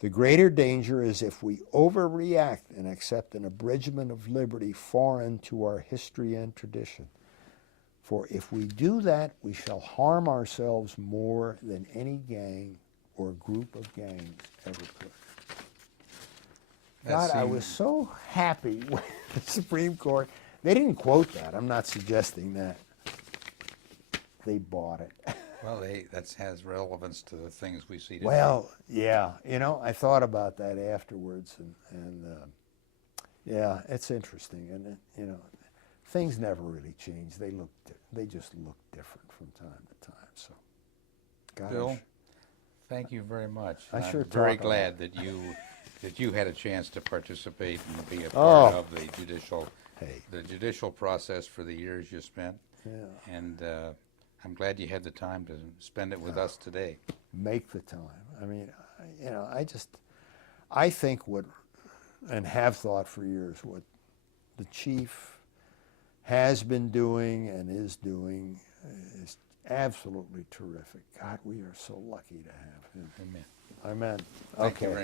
The greater danger is if we overreact and accept an abridgment of liberty foreign to our history and tradition. For if we do that, we shall harm ourselves more than any gang or group of gangs ever could. God, I was so happy when the Supreme Court, they didn't quote that. I'm not suggesting that. They bought it. Well, that has relevance to the things we see today. Well, yeah. You know, I thought about that afterwards, and yeah, it's interesting. And, you know, things never really change. They just look different from time to time. So, gosh. Bill, thank you very much. I'm very talk glad that you that you had a chance to participate and be a Oh. part of the judicial process for the years you spent. Yeah. And I'm glad you had the time to spend it with us today. Make the time. I mean, I think what, and have thought for years, what the chief has been doing and is doing is absolutely terrific. God, we are so lucky to have him. Amen. Amen. Thank you Okay. very